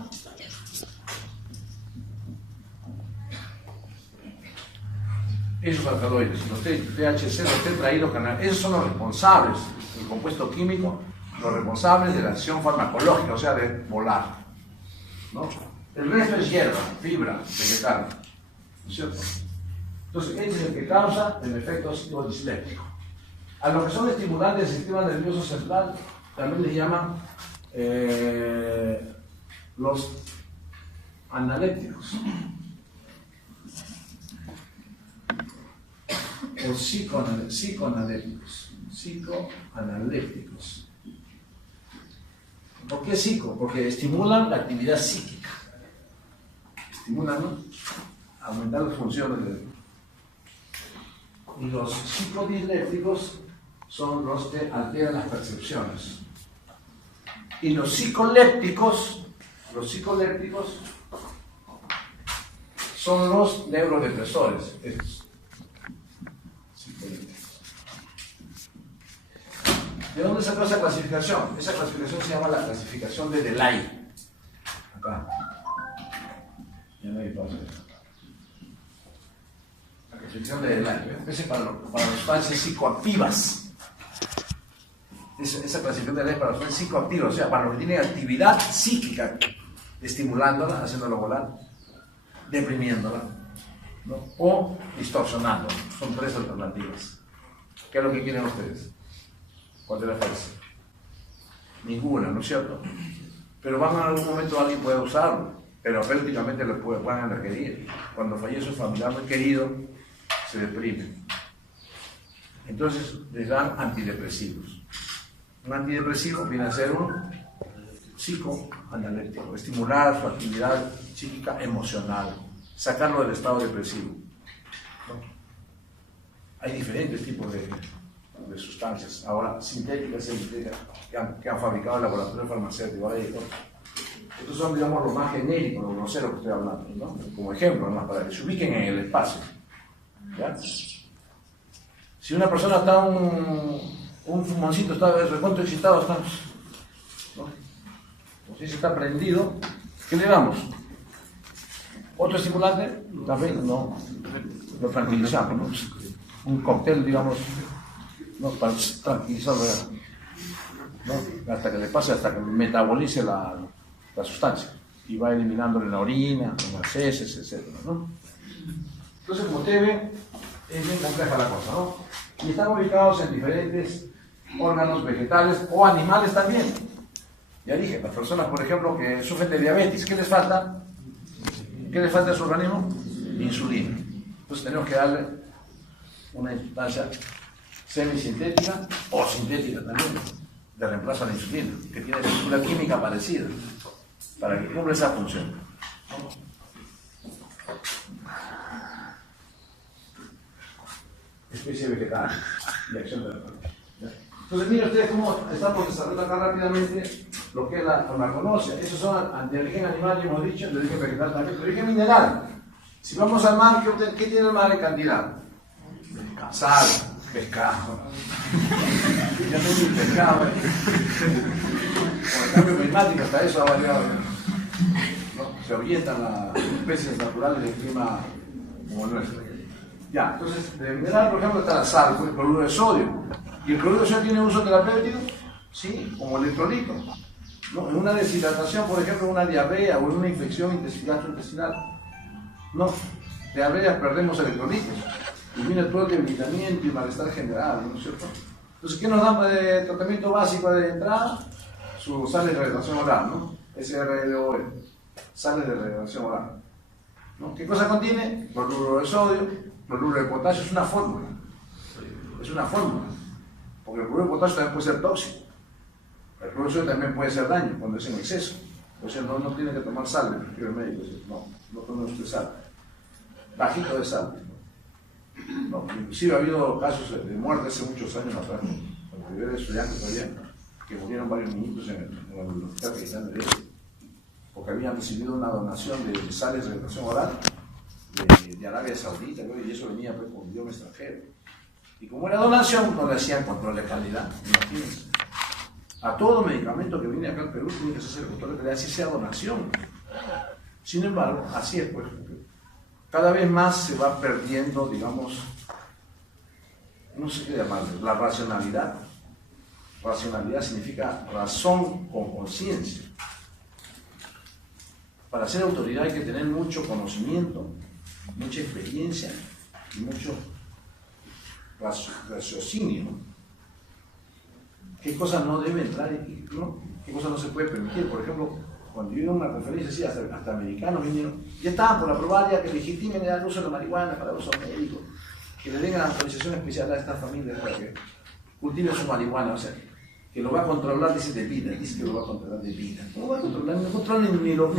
Esos alcaloides, los THC, los tetrahidrocannabinoides, esos son los responsables, el compuesto químico, los responsables de la acción farmacológica, o sea, de volar, ¿no? El resto es hierba, fibra, vegetal, ¿no es cierto? Entonces, este es el que causa el efecto psicodisléptico. A los que son estimulantes del sistema nervioso central, también les llaman los analépticos. O psicoanalépticos. Psicoanalépticos. ¿Por qué psico? Porque estimulan la actividad psíquica. Estimulan, ¿no? Aumentar las funciones del... Y los psicodislépticos son los que alteran las percepciones. Y los psicolépticos son los neurodepresores. ¿De dónde sacó esa clasificación? Esa clasificación se llama la clasificación de Delay. Acá. Ya no hay pausa. La clasificación de Delay. Ese para las sustancias psicoactivas. Esa clasificación de Delay para las sustancias psicoactivas, o sea, para los que tienen actividad psíquica, estimulándola, haciéndola volar, deprimiéndola, ¿no? O distorsionándola. Son tres alternativas. ¿Qué es lo que quieren ustedes? ¿Cuál te les parece? Ninguna, ¿no es cierto? Pero van a algún momento alguien puede usarlo, terapéuticamente lo pueden requerir. Cuando fallece un familiar muy querido, se deprimen. Entonces les dan antidepresivos. Un antidepresivo viene a ser un psicoanaléptico, estimular su actividad psíquica emocional, sacarlo del estado depresivo, ¿no? Hay diferentes tipos de sustancias, ahora sintéticas y sintéticas, que han fabricado el laboratorio farmacéutico. Ahora hay otros. Estos son, digamos, los más genéricos, los groseros que estoy hablando, ¿no? Como ejemplo, ¿no? Para que se ubiquen en el espacio, ¿ya? Si una persona está un fumoncito, está de reconto excitado, está, ¿no? O si se está prendido, ¿qué le damos? ¿Otro estimulante? Café, no, lo tranquilizamos, ¿no? Un cóctel, digamos, ¿no? Para tranquilizarlo, ¿no? Hasta que le pase, hasta que metabolice la sustancia y va eliminándolo en la orina, en las heces, etc., ¿no? Entonces, como usted ve, es bien compleja la cosa, ¿no? Y están ubicados en diferentes órganos vegetales o animales también. Ya dije, las personas, por ejemplo, que sufren de diabetes, ¿qué les falta? ¿Qué les falta a su organismo? Insulina. Entonces tenemos que darle una sustancia semisintética o sintética también, de reemplazo a la insulina, que tiene estructura química parecida, para que cumpla esa función. Especie vegetal de acción terapéutica. Entonces, miren ustedes cómo estamos desarrollando acá rápidamente lo que es la farmacognosia. Esos son de origen animal, ya hemos dicho, de origen vegetal también, de origen mineral. Si vamos al mar, ¿qué tiene el mar en cantidad? Sal, pescado. Ya tengo el pescado. Con el cambio climático, hasta eso ha variado, ¿no? Se ahuyentan las especies naturales del clima como el nuestro. Ya, entonces, de mineral, por ejemplo, está la sal, el cloruro de sodio. ¿Y el cloruro de sodio tiene uso terapéutico? Sí, como electrolito, ¿no? En una deshidratación, por ejemplo, una diarrea o en una infección gastrointestinal. No, diarrea perdemos electrolitos. Y viene todo el debilitamiento y malestar general, ¿no es cierto? Entonces, ¿qué nos dan de tratamiento básico de entrada? Sus sales de regeneración oral, ¿no? SRLOE, sales de regeneración oral. ¿No? ¿Qué cosa contiene? Cloruro de sodio, cloruro de potasio, es una fórmula. Es una fórmula. Porque el cloruro de potasio también puede ser tóxico. El cloruro de sodio también puede hacer daño cuando es en exceso. O sea, no tiene que tomar sal, le prescribe el médico. No tome usted sal. Bajito de sal. No, inclusive ha habido casos de muerte hace muchos años atrás, cuando yo era estudiante todavía, que murieron varios niñitos en la biblioteca que están de porque habían recibido una donación de sales de regeneración oral de Arabia Saudita, y eso venía pues, por un idioma extranjero. Y como era donación, no le hacían control de calidad, imagínense. A todo medicamento que viene acá al Perú tiene que hacer el control de calidad, si sea donación. Sin embargo, así es, pues. Cada vez más se va perdiendo, digamos, no sé qué llamarlo, la racionalidad. Racionalidad significa razón con conciencia. Para ser autoridad hay que tener mucho conocimiento, mucha experiencia y mucho raciocinio. ¿Qué cosas no debe entrar y no? ¿Qué cosas no se puede permitir? Por ejemplo, cuando yo iba a una conferencia, sí, hasta americanos vinieron, ya estaban por aprobar ya que legitimen el uso de la marihuana para uso médico, que le den la autorización especial a estas familias para que cultiven su marihuana, o sea, que lo va a controlar, dice de vida, dice que lo va a controlar de vida. No va a controlar, no controlan ni los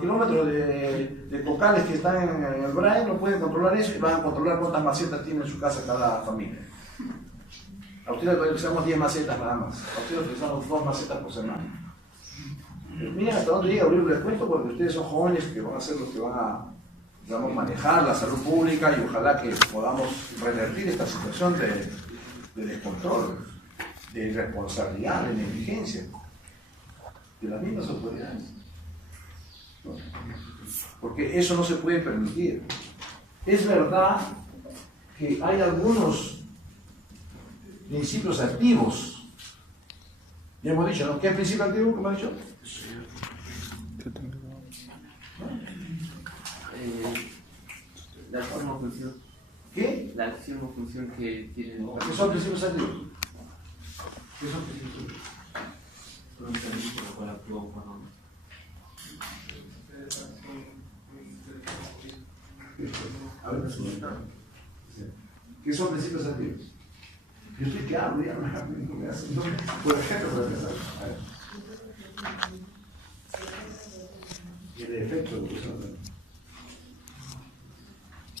kilómetros de cocales que están en el Braille, no pueden controlar eso y van a controlar cuántas macetas tiene en su casa cada familia. A ustedes utilizamos 10 macetas nada más, a ustedes utilizamos 2 macetas por semana. Miren hasta dónde llega el descuento, porque ustedes son jóvenes que van a ser los que van a, digamos, manejar la salud pública y ojalá que podamos revertir esta situación de descontrol, de irresponsabilidad, de negligencia de las mismas autoridades. ¿No? Porque eso no se puede permitir. Es verdad que hay algunos principios activos. Ya hemos dicho, ¿no? ¿Qué principio activo? ¿Cómo ha dicho? La acción o función. ¿Qué? La acción o función que tiene. ¿Qué son principios activos? ¿Qué son principios activos? A ver, ¿qué son principios activos? Yo estoy que hablo, ya no me hacen. Por ejemplo, a ver. El efecto de lo que son.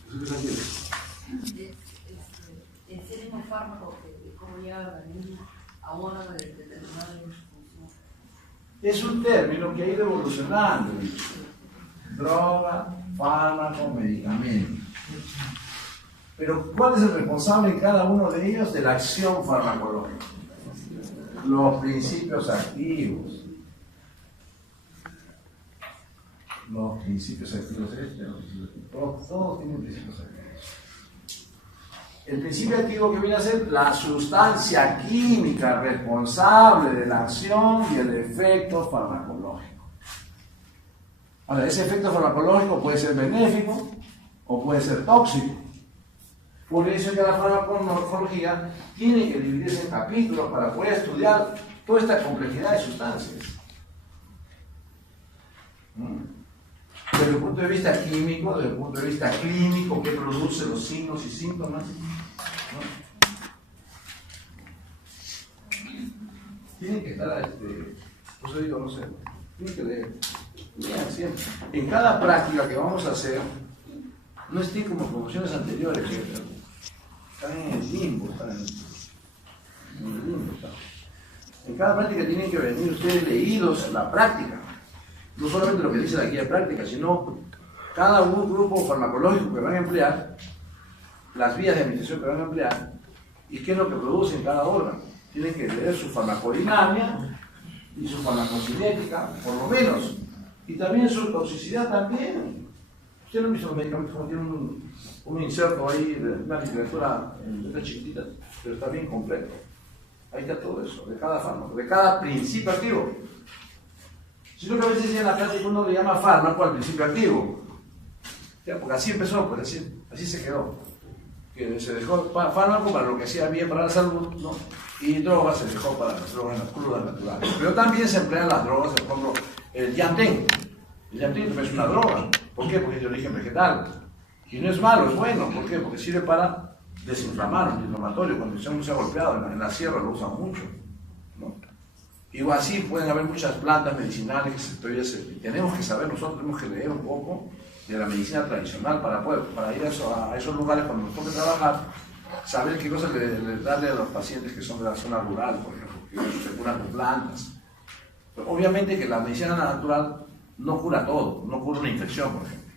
Principios activos. En ser un fármaco que cómo llega al organismo a una determinada función. Es un término que ha ido evolucionando. Droga, fármaco, medicamento. Pero ¿cuál es el responsable en cada uno de ellos de la acción farmacológica? Los principios activos. Los principios activos todos tienen principios activos. El principio activo que viene a ser la sustancia química responsable de la acción y el efecto farmacológico. Ahora, ese efecto farmacológico puede ser benéfico o puede ser tóxico. Por eso es que la farmacología tiene que dividirse en capítulos para poder estudiar toda esta complejidad de sustancias. Desde el punto de vista químico, desde el punto de vista clínico, qué produce los signos y síntomas. ¿No? Tienen que estar, por eso digo, no sé, tienen que leer. Miren, siempre. En cada práctica que vamos a hacer, no estén como promociones anteriores, están en el limbo, En cada práctica tienen que venir ustedes leídos en la práctica. No solamente lo que dice la guía de práctica, sino cada grupo farmacológico que van a emplear, las vías de administración que van a emplear, y qué es lo que produce en cada órgano. Tienen que leer su farmacodinamia y su farmacocinética, por lo menos, y también su toxicidad también. Usted no ha visto los medicamentos como tienen un inserto ahí de una literatura en letra chiquitita, pero está bien completo. Ahí está todo eso, de cada fármaco, de cada principio activo. Si no, que a veces en la práctica uno le llama fármaco al principio activo. Ya, porque así empezó, pues así se quedó. que se dejó fármaco para lo que hacía bien para la salud, ¿no? Y drogas se dejó para las drogas crudas naturales. Pero también se emplean las drogas, por ejemplo, el yantén. El yantén es una droga. ¿Por qué? Porque es de origen vegetal. Y no es malo, es bueno. ¿Por qué? Porque sirve para desinflamar, un inflamatorio. Cuando se ha golpeado en la sierra lo usan mucho, ¿no? Igual así pueden haber muchas plantas medicinales que todavía tenemos que saber, nosotros tenemos que leer un poco de la medicina tradicional para ir a esos lugares cuando nos toque trabajar, saber qué cosas darle a los pacientes que son de la zona rural, por ejemplo, que se curan con plantas. Pero obviamente que la medicina natural no cura todo, no cura una infección, por ejemplo.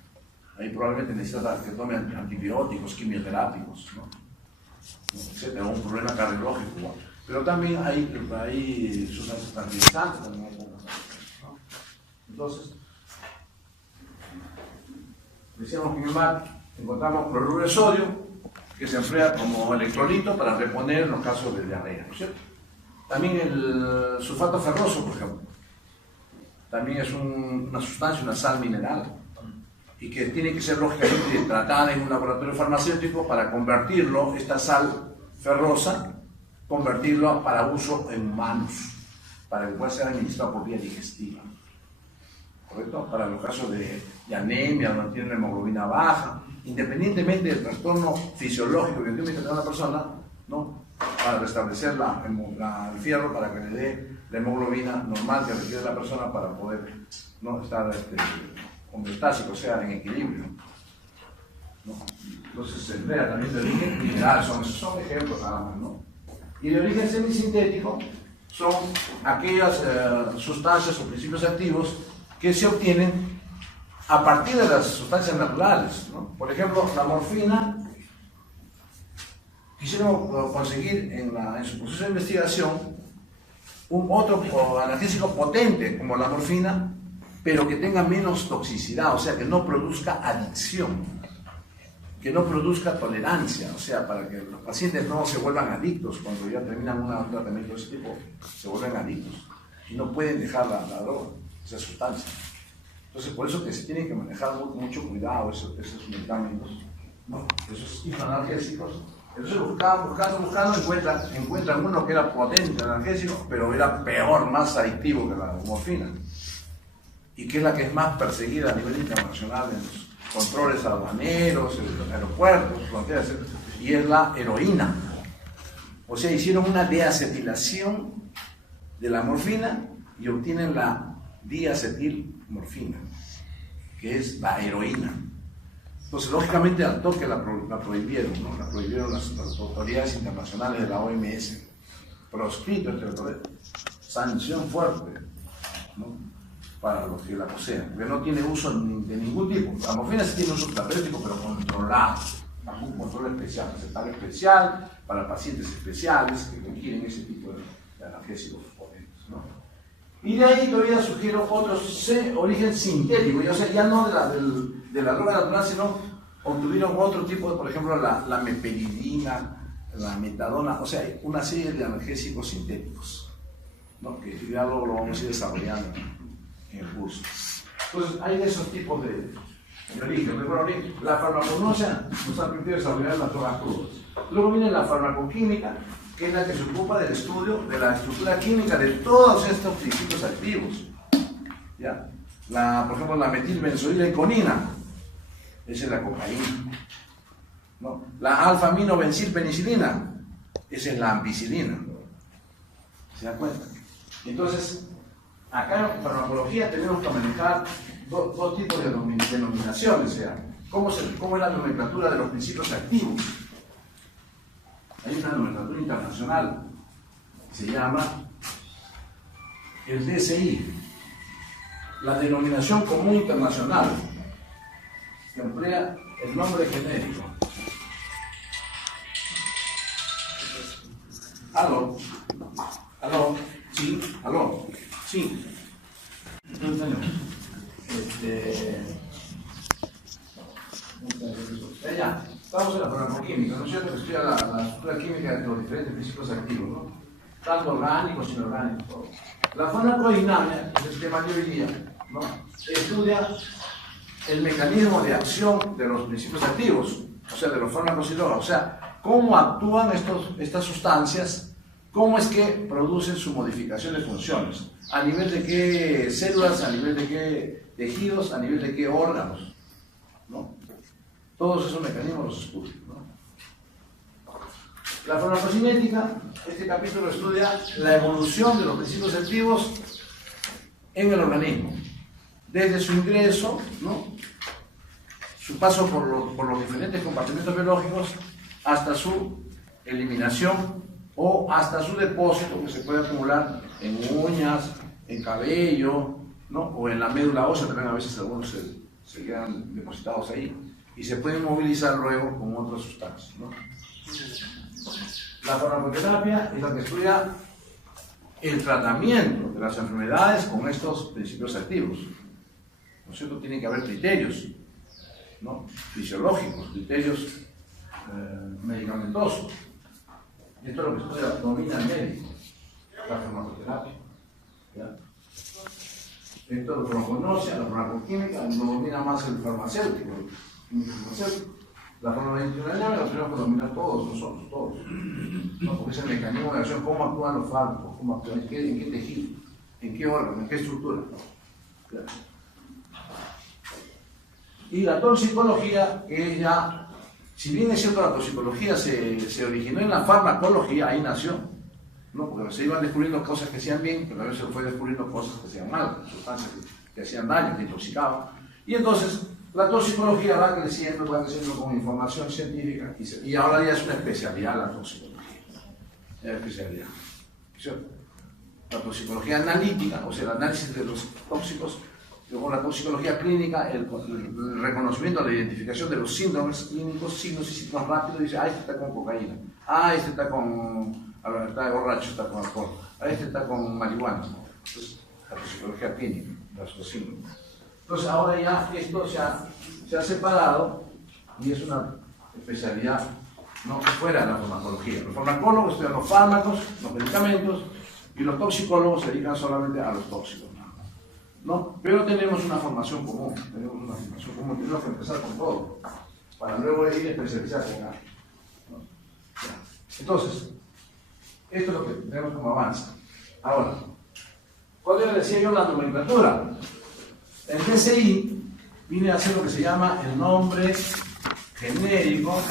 Ahí probablemente necesita que tome antibióticos, quimioterápicos, ¿no? Etcétera, un problema cardiológico igual. Pero también hay sustancias tranquilizantes, también hay, ¿no? Entonces, decíamos que en el mar encontramos cloruro de sodio, que se emplea como electrolito para reponer en los casos de diarrea, ¿no es cierto? También el sulfato ferroso, por ejemplo, también es una sustancia, una sal mineral, y que tiene que ser lógicamente tratada en un laboratorio farmacéutico para convertirlo, esta sal ferrosa, convertirlo para uso en humanos, para que pueda ser administrado por vía digestiva, ¿correcto? Para los casos de anemia, donde tiene la hemoglobina baja, independientemente del trastorno fisiológico que tiene que tener una persona, ¿no? Para restablecer el fierro, para que le dé la hemoglobina normal que requiere la persona para poder, ¿no? Estar homeostásico, o sea, en equilibrio, ¿no? Entonces se emplea también de origen mineral, son ejemplos nada más, ¿no? Y de origen semisintético son aquellas sustancias o principios activos que se obtienen a partir de las sustancias naturales, ¿no? Por ejemplo, la morfina, quisieron conseguir en su proceso de investigación un otro analgésico potente como la morfina, pero que tenga menos toxicidad, o sea, que no produzca adicción, que no produzca tolerancia, o sea, para que los pacientes no se vuelvan adictos cuando ya terminan un tratamiento de ese tipo, se vuelven adictos y no pueden dejar la droga, esa sustancia. Entonces, por eso que se tienen que manejar mucho cuidado esos medicamentos, ¿no? Esos analgésicos. Entonces, buscando, encuentran uno que era potente analgésico, pero era peor, más adictivo que la morfina, y que es la que es más perseguida a nivel internacional en los controles aduaneros, en los aeropuertos, fronteras, y es la heroína. O sea, hicieron una deacetilación de la morfina y obtienen la diacetilmorfina, que es la heroína. Entonces, lógicamente, al toque la prohibieron, ¿no? La prohibieron las autoridades internacionales de la OMS. Proscrito sanción fuerte, ¿no? Para los que la posean, porque no tiene uso de ningún tipo. La morfina sí tiene uso terapéutico, pero controlado, bajo un control especial, recetario especial, para pacientes especiales que requieren ese tipo de analgésicos potentes, ¿no? Y de ahí todavía sugiero otros origen sintético, o sea, ya no de la droga natural, sino obtuvieron otro tipo de, por ejemplo, la meperidina, la metadona, o sea, una serie de analgésicos sintéticos, ¿no? Que ya luego lo vamos a ir desarrollando en el curso. Entonces, hay de esos tipos de origen. La farmacognosia nos ha permitido desarrollar las drogas crudas. Luego viene la farmacoquímica, que es la que se ocupa del estudio de la estructura química de todos estos principios activos. ¿Ya? Por ejemplo, la metilbenzoileconina, esa es la cocaína, ¿no? La alfa-aminobencilpenicilina, esa es la ampicilina. ¿Se dan cuenta? Entonces, acá en farmacología tenemos que manejar dos tipos de denominaciones, o sea, ¿cómo es la nomenclatura de los principios activos? Hay una nomenclatura internacional, se llama el DSI, la denominación común internacional, que emplea el nombre genérico. ¿Aló? Sí, aló. Sí. Ya, estamos en la farmacoquímica, ¿no es cierto? Que estudia la estructura química de los diferentes principios activos, ¿no? Tanto orgánicos, inorgánicos, todo. La farmacodinámica, que es el tema de hoy día, ¿no? Estudia el mecanismo de acción de los principios activos. o sea, de los fármacos y drogas, o sea, cómo actúan estas sustancias, cómo es que producen su modificación de funciones, a nivel de qué células, a nivel de qué tejidos, a nivel de qué órganos, ¿no? Todos esos mecanismos los estudio, ¿no? La farmacocinética, este capítulo estudia la evolución de los principios activos en el organismo, desde su ingreso, ¿no? Su paso por los diferentes compartimentos biológicos hasta su eliminación o hasta su depósito que se puede acumular en uñas, en cabello, ¿no? O en la médula ósea, también a veces algunos se quedan depositados ahí y se pueden movilizar luego con otras sustancias, ¿no? La farmacoterapia es la que estudia el tratamiento de las enfermedades con estos principios activos. ¿No es cierto? Tiene que haber criterios, ¿no? Fisiológicos, criterios medicamentosos. Esto es lo que estudia, domina el médico, la farmacoterapia. ¿Ya? Esto lo conoce, la farmacoquímica, lo domina más el farmacéutico. La farmacoterapia la tenemos que dominar todos nosotros, todos. ¿No? Porque es el mecanismo de acción, cómo actúan los fármacos, cómo actúan, en qué tejido, en qué órgano, en qué estructura. ¿Ya? Y la toxicología, que es ya, si bien es cierto la toxicología se originó en la farmacología, ahí nació, ¿no? Porque se iban descubriendo cosas que hacían bien, pero a veces se fue descubriendo cosas que hacían mal, sustancias que hacían daño, que intoxicaban. Y entonces la toxicología va creciendo con información científica y ahora ya es una especialidad la toxicología. Es una especialidad, ¿cierto? La toxicología analítica, o sea, el análisis de los tóxicos, o la toxicología clínica, el reconocimiento, la identificación de los síndromes clínicos, signos y síntomas rápidos, dice, este está con cocaína, este está está borracho, está con alcohol, este está con marihuana. Entonces, la toxicología clínica, los síndromes. Entonces, ahora ya esto se ha separado y es una especialidad, ¿no?, fuera de la farmacología. Los farmacólogos estudian los fármacos, los medicamentos, y los toxicólogos se dedican solamente a los tóxicos, ¿no? Pero tenemos una formación común, tenemos que empezar con todo, para luego ir a especializarse acá, ¿no? Entonces, esto es lo que tenemos como avance. Ahora, ¿cuál decía yo la nomenclatura? El DCI viene a ser lo que se llama el nombre genérico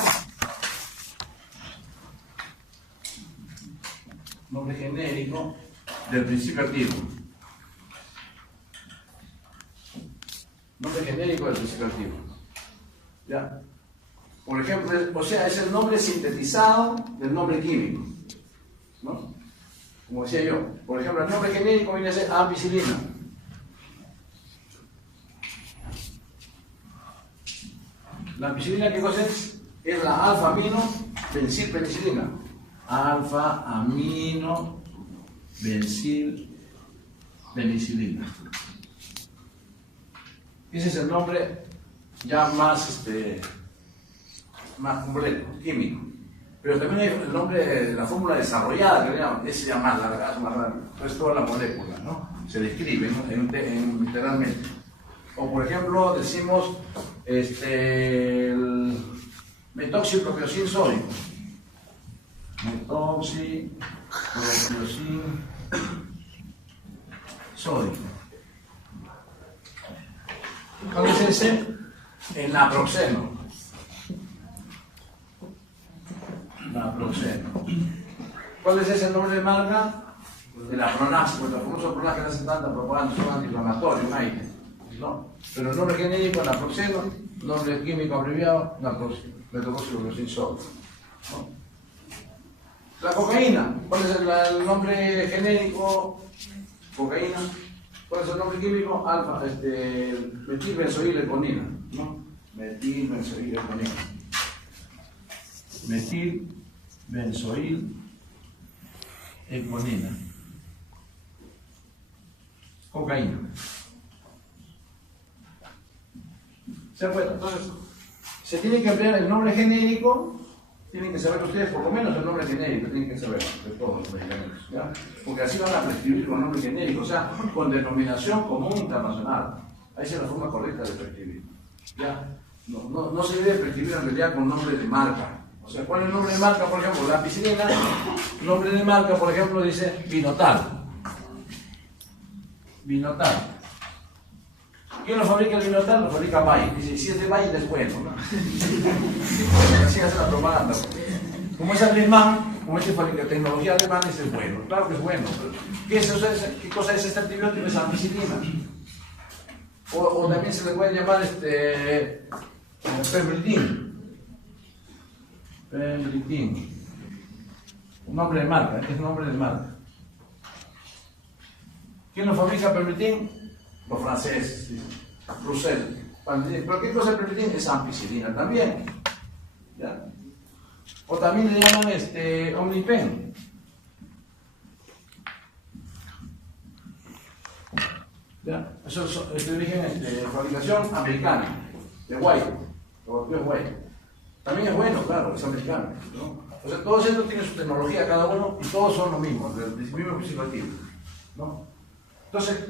del principio activo. Nombre genérico del principio activo. ¿Ya? Por ejemplo, o sea, es el nombre sintetizado del nombre químico, ¿no? Como decía yo, por ejemplo, el nombre genérico viene a ser ampicilina. La ampicilina, ¿qué cosa es? Es la alfa-amino-bencilpenicilina. Alfa-amino-bencilpenicilina. Ese es el nombre ya más completo, químico. Pero también hay el nombre de la fórmula desarrollada, que llaman, ese ya más larga, es toda la molécula, ¿no? Se describe, ¿no?, literalmente. O por ejemplo, decimos el metoxipropiosin sódico. Metoxipropiosin sódico. ¿Cuál es ese? El naproxeno. Naproxeno. ¿Cuál es ese nombre de marca? El Apronax, porque los famosos Apronax que hacen tanta propaganda son antiinflamatorios, ¿no? Pero el nombre genérico es naproxeno, nombre químico abreviado, metoxipropiosin sódico, ¿no? La cocaína, ¿cuál es el nombre genérico? Cocaína. ¿Cuál es el nombre químico? Metilbenzoileconina, ¿no? Metilbenzoileconina. Metilbenzoileconina. Cocaína. ¿Se acuerdan? Entonces, se tiene que emplear el nombre genérico, tienen que saber ustedes por lo menos el nombre genérico, tienen que saber de todos los medicamentos, ¿ya? Porque así van a prescribir con nombre genérico, o sea, con denominación común internacional. Ahí es la forma correcta de prescribir, ¿ya? No se debe prescribir en realidad con nombre de marca. O sea, ¿cuál es el nombre de marca? Por ejemplo, la ampicilina, nombre de marca, por ejemplo, dice Vinotal. Vinotal. ¿Quién lo fabrica el Vinotal? Lo fabrica Bayer. Dice, si es de Bayer es bueno, ¿no? Así hace la propaganda. Como es alemán, como es de tecnología alemana, es bueno. Claro que es bueno. ¿Qué cosa es este antibiótico? Es ampicilina. O también se le puede llamar Pembritin. Pembritin. Un nombre de marca, es nombre de marca. ¿Quién lo fabrica Pembritin? Los franceses, Bruselas. ¿Pero qué cosa es Pembritin? Es ampicilina también. ¿Ya? O también le llaman Omnipen. ¿Ya? Eso es de origen de fabricación americana, de White, europeo White. También es bueno, claro, es americano, ¿no? O sea, todos estos tienen su tecnología cada uno y todos son lo mismo, del mismo preservativo, ¿no? Entonces,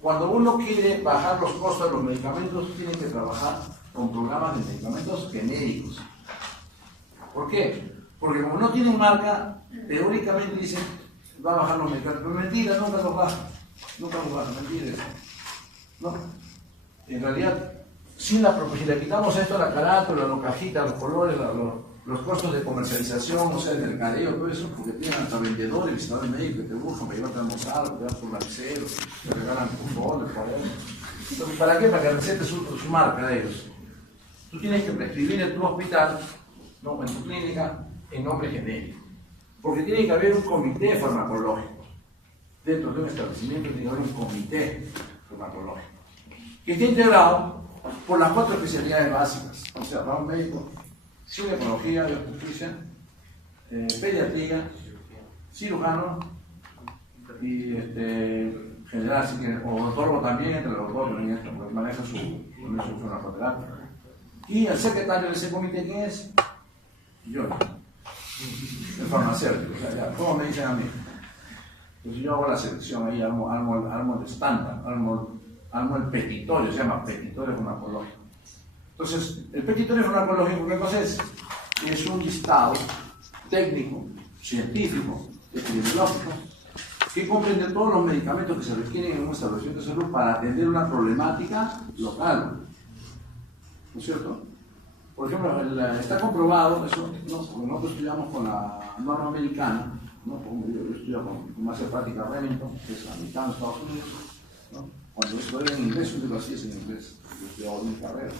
cuando uno quiere bajar los costos de los medicamentos, tiene que trabajar con programas de medicamentos genéricos. ¿Por qué? Porque como no tienen marca, teóricamente dicen, va a bajar los medicamentos, pero mentira, nunca los baja. Nunca los baja, mentira eso. No. En realidad, si le quitamos esto a la carátula, la cajita, los colores, los costos de comercialización, o sea, el mercadeo, todo eso, porque tienen hasta vendedores, visitadores médicos que te buscan para llevarte a almorzar, te das por lapiceros, te regalan cupones, entonces, ¿para qué? Para que recetes su marca de ellos. Tú tienes que prescribir en tu hospital, ¿no? En tu clínica, en nombre genérico. Porque tiene que haber un comité farmacológico. Dentro de un establecimiento tiene que haber un comité farmacológico que esté integrado por las 4 especialidades básicas, o sea, para un médico, ginecología, obstetricia, pediatría, cirujano y general, si quiere, o odontólogo también, entre los dos, porque maneja su farmacoterapia. Y el secretario de ese comité, ¿quién es? Yo, el farmacéutico. O sea, ¿cómo me dicen a mí? Pues yo hago la selección ahí, armo el estándar, armo el petitorio, se llama petitorio farmacológico. Entonces, el petitorio farmacológico, ¿qué cosa es? Es un listado técnico, científico, epidemiológico, que comprende todos los medicamentos que se requieren en un establecimiento de salud para atender una problemática local. ¿No es cierto? Por ejemplo, está comprobado, eso, ¿no? Porque nosotros estudiamos con la norma americana, ¿no? Como yo estudio con más práctica Remington, que es americano en Estados Unidos, ¿no? Cuando estoy en inglés, yo lo hacía en inglés, yo estudiaba mi carrera.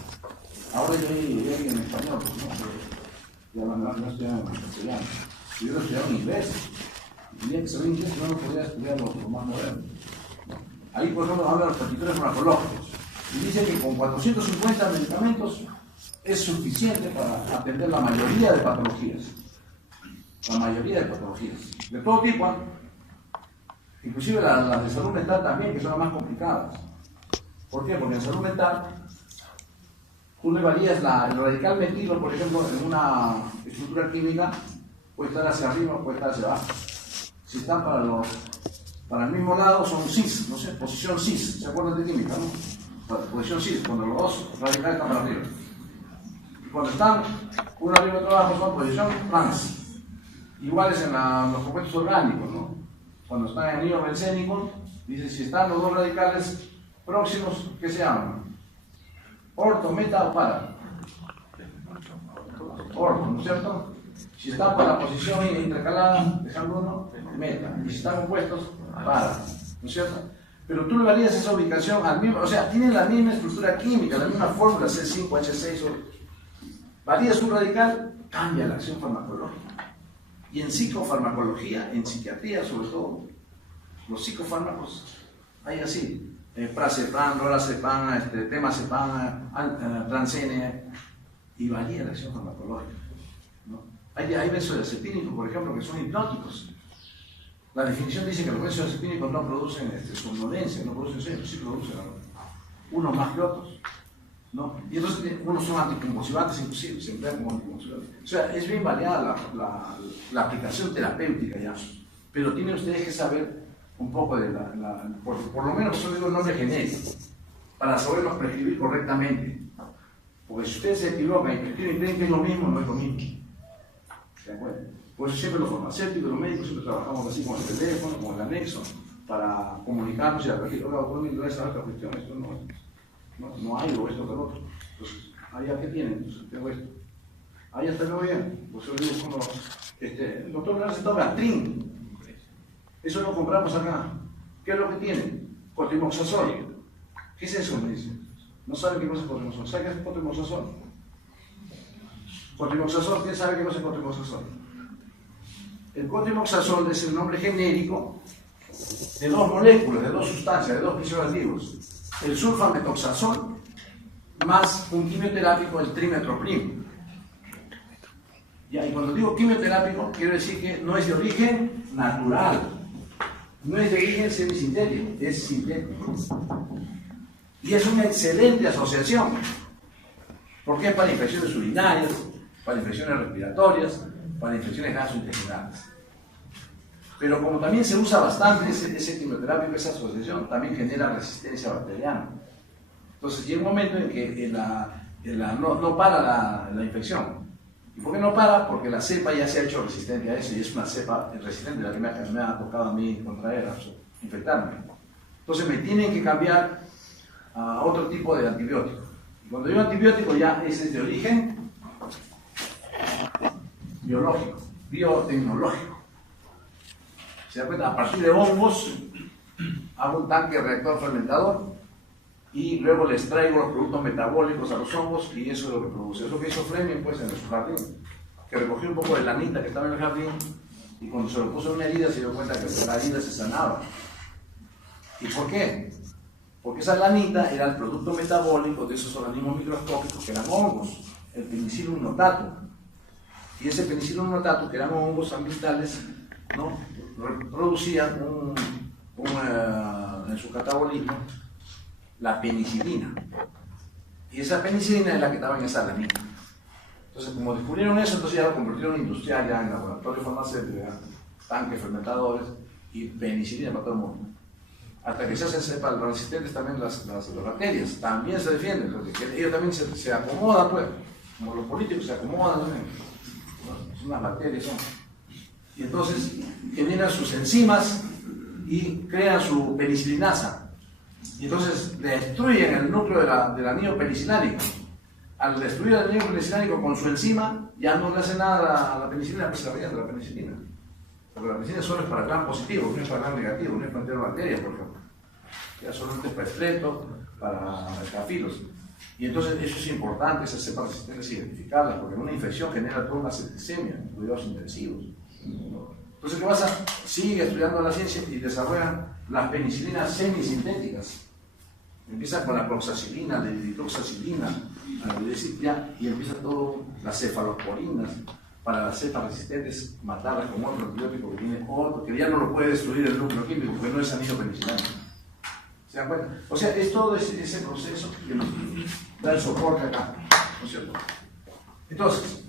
Ahora yo llegué en español, pues, ¿no? Ya no estudiaba en castellano. Yo lo estudiaba en inglés. Tenía que saber inglés, no podía estudiar lo más moderno, ¿no? Ahí, por ejemplo, habla de los petitorios farmacológicos. Y dice que con 450 medicamentos es suficiente para atender la mayoría de patologías. La mayoría de patologías. De todo tipo, ¿eh? Inclusive las de salud mental también, que son las más complicadas. ¿Por qué? Porque en salud mental tú le varías el radical metilo, por ejemplo, en una estructura química, puede estar hacia arriba, puede estar hacia abajo. Si están para el mismo lado, son cis, no sé, posición cis, ¿se acuerdan de química, no? Posición cis, cuando los dos radicales están para arriba. Y cuando están uno arriba y otro abajo, son posición trans. Iguales en los compuestos orgánicos, ¿no? Cuando están en hilo bencénico, dice si están los dos radicales próximos, ¿qué se llaman? Orto, meta o para. Orto, ¿no es cierto? Si están para la posición intercalada, dejando uno, meta. Y si están opuestos, para. ¿No es cierto? Pero tú le varías esa ubicación al mismo, o sea, tienen la misma estructura química, la misma fórmula, C5H6. Varías un radical, cambia la acción farmacológica. Y en psicofarmacología, en psiquiatría sobre todo, los psicofármacos hay así, prazepan, lorazepam, temazepam, transene, y varía la acción farmacológica, ¿no? Hay benzodiazepínicos, por ejemplo, que son hipnóticos. La definición dice que los benzodiazepínicos no producen somnolencia, no producen sueño, sí producen unos más que otros, ¿no? Y entonces unos son anticonvulsivantes, inclusive se emplean como anticonvulsivantes. O sea, es bien variada la aplicación terapéutica ya, pero tienen ustedes que saber un poco de por lo menos yo digo el nombre genérico, para saberlos prescribir correctamente. Porque si ustedes se equivocan y creen que es lo mismo, no es lo mismo. ¿Se dan cuenta? Por eso siempre los farmacéuticos, los médicos, siempre trabajamos así con el teléfono, con el anexo, para comunicarnos y advertir, oiga, doctor, no es otra cuestión, esto no hay o esto que lo otro. Entonces, allá, ¿qué tienen? Entonces, tengo esto. Ahí está luego bien. Pues yo digo, como, el doctor me ha recetado Gastrin. Eso lo compramos acá. ¿Qué es lo que tiene? Cotrimoxazol. ¿Qué es eso? Me dice. No sabe qué cosa es cotrimoxazol. ¿Sabe qué es cotrimoxazol? Cotrimoxazol, ¿quién sabe qué cosa es cotrimoxazol? El cotrimoxazol es el nombre genérico de dos moléculas, de dos sustancias, de dos principios activos. El sulfametoxazol más un quimioterápico, el trimetoprim. Ya, y cuando digo quimioterápico, quiero decir que no es de origen natural, no es de origen semisintético, es sintético. Y es una excelente asociación, porque es para infecciones urinarias, para infecciones respiratorias, para infecciones gastrointestinales. Pero como también se usa bastante ese quimioterápico, esa asociación, también genera resistencia bacteriana. Entonces llega un momento en que no para la infección. ¿Y por qué no para? Porque la cepa ya se ha hecho resistente a eso y es una cepa resistente la que me ha tocado a mí contraer, infectarme. Entonces me tienen que cambiar a otro tipo de antibiótico. Y cuando digo antibiótico ya ese es de origen biológico, biotecnológico. ¿Se da cuenta? A partir de hongos hago un tanque reactor fermentador y luego les traigo los productos metabólicos a los hongos y eso es lo que produce. Eso que hizo Fleming pues en su jardín, que recogió un poco de lanita que estaba en el jardín y cuando se lo puso en una herida se dio cuenta que la herida se sanaba. ¿Y por qué? Porque esa lanita era el producto metabólico de esos organismos microscópicos que eran hongos, el Penicillium notatum. Y ese Penicillium notatum, que eran hongos ambientales, ¿no? Producían en su catabolismo la penicilina. Y esa penicilina es la que estaba en esa lanita. Entonces, como descubrieron eso, entonces ya lo convirtieron en industrial, ya en laboratorio farmacéutico, tanques fermentadores y penicilina para todo el mundo. Hasta que se sepan los resistentes también las bacterias, también se defienden, porque ellos también se acomodan, pues, como los políticos se acomodan, ¿no? Son unas bacterias, son. Y entonces generan sus enzimas y crean su penicilinasa. Y entonces destruyen el núcleo del anillo penicilánico. Al destruir el anillo penicilánico con su enzima, ya no le hace nada a la penicilina, pues se rellena la penicilina. Porque la penicilina solo es para gram positivo, no es para gram negativo, no es para enterobacterias, por ejemplo. Ya solamente es para estreto, para cafilos. Y entonces eso es importante, esas cepas resistentes, identificarlas, porque una infección genera toda una septicemia, cuidados intensivos. Entonces, ¿qué pasa? Sigue estudiando la ciencia y desarrollan las penicilinas semisintéticas. Empieza con la proxacilina, la ditoxacilina, y empieza todo, las cefalosporinas, para las cepas resistentes, matarlas con otro antibiótico que tiene otro, que ya no lo puede destruir el núcleo químico, porque no es anillo penicilánico. ¿Se dan cuenta? O sea, es todo ese proceso que nos da el soporte acá, ¿no es cierto? Entonces,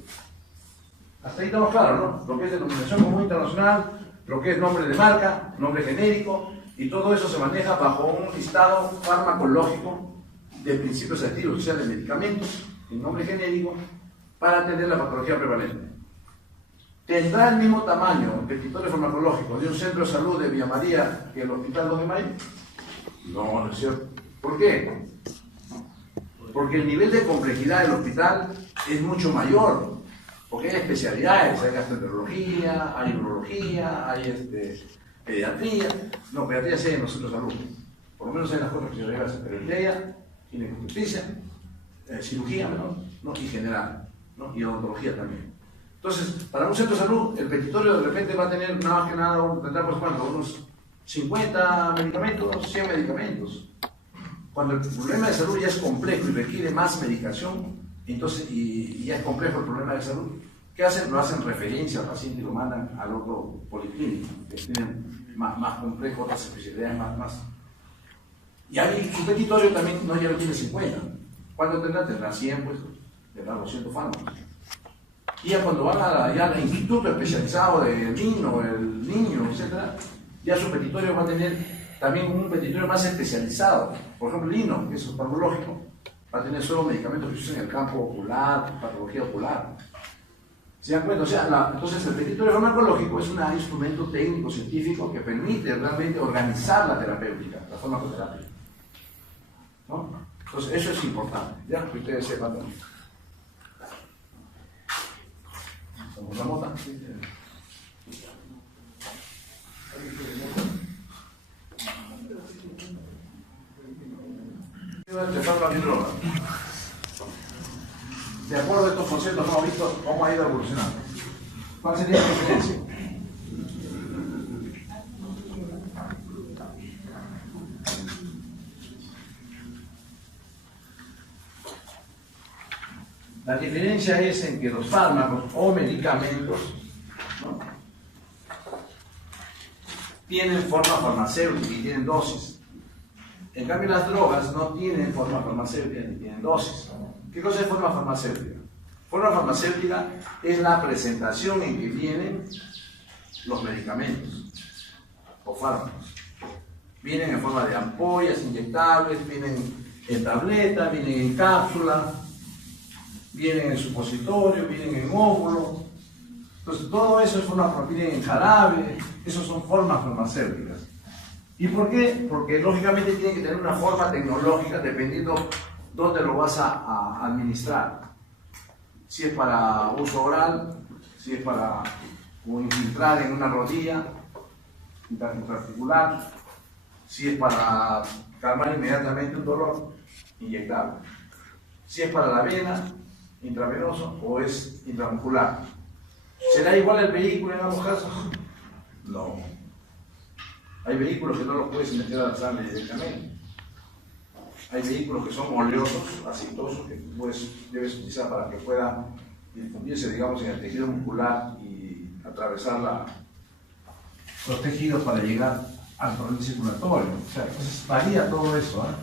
hasta ahí estamos claros, ¿no? Lo que es denominación común internacional, lo que es nombre de marca, nombre genérico, y todo eso se maneja bajo un listado farmacológico de principios activos, o sea, de medicamentos, en nombre genérico, para atender la patología prevalente. ¿Tendrá el mismo tamaño el petitorio farmacológico de un centro de salud de Villa María que el Hospital 2 de Mayo? No, no es cierto. ¿Por qué? Porque el nivel de complejidad del hospital es mucho mayor, porque hay especialidades, hay gastroenterología, hay urología, hay pediatría. No, pediatría sí hay en los centros de salud, por lo menos hay las cosas que yo llegas a pediatría, ginecobstetricia, cirugía menor, ¿no? Y general, ¿no? Y odontología también. Entonces, para un centro de salud, el petitorio de repente va a tener nada más que nada, tendrá pues cuánto, unos 50 medicamentos, 100 medicamentos. Cuando el problema de salud ya es complejo y requiere más medicación, entonces, y ya es complejo el problema de salud, ¿qué hacen? Lo hacen referencia al paciente y lo mandan al otro policlínico, que tienen más complejo, otras especialidades más. Y ahí su petitorio también no ya lo tiene 50. ¿Cuánto tendrá? Tendrá 100, pues, tendrá 200 fármacos. Y ya cuando van al instituto especializado del niño, el niño, etc., ya su petitorio va a tener también un petitorio más especializado. Por ejemplo, el INO, que es oftalmológico, Va a tener solo medicamentos que se usan en el campo ocular, patología ocular. ¿Se dan cuenta? O sea, entonces el territorio farmacológico es un instrumento técnico científico que permite realmente organizar la terapéutica, la farmacoterapia, ¿no? Entonces eso es importante, ya que ustedes sepan también. ¿Somos la mota? De acuerdo a estos conceptos hemos visto cómo ha ido evolucionando. ¿Cuál sería la diferencia? La diferencia es en que los fármacos o medicamentos, ¿no?, tienen forma farmacéutica y tienen dosis. En cambio, las drogas no tienen forma farmacéutica ni tienen dosis. ¿Qué cosa es forma farmacéutica? Forma farmacéutica es la presentación en que vienen los medicamentos o fármacos. Vienen en forma de ampollas inyectables, vienen en tabletas, vienen en cápsula, vienen en supositorio, vienen en óvulo. Entonces, todo eso es forma, vienen en jarabe, esos son formas farmacéuticas. ¿Y por qué? Porque lógicamente tienen que tener una forma tecnológica dependiendo dónde lo vas a administrar. Si es para uso oral, si es para infiltrar en una rodilla intraarticular, si es para calmar inmediatamente un dolor, inyectable. Si es para la vena, intravenoso, o es intramuscular. ¿Será igual el vehículo en ambos casos? No. Hay vehículos que no los puedes meter a la sangre directamente. Hay vehículos que son oleosos, aceitosos, que debes utilizar para que pueda difundirse, digamos, en el tejido muscular y atravesar los tejidos para llegar al torrente circulatorio. O sea, entonces varía todo eso, ¿eh?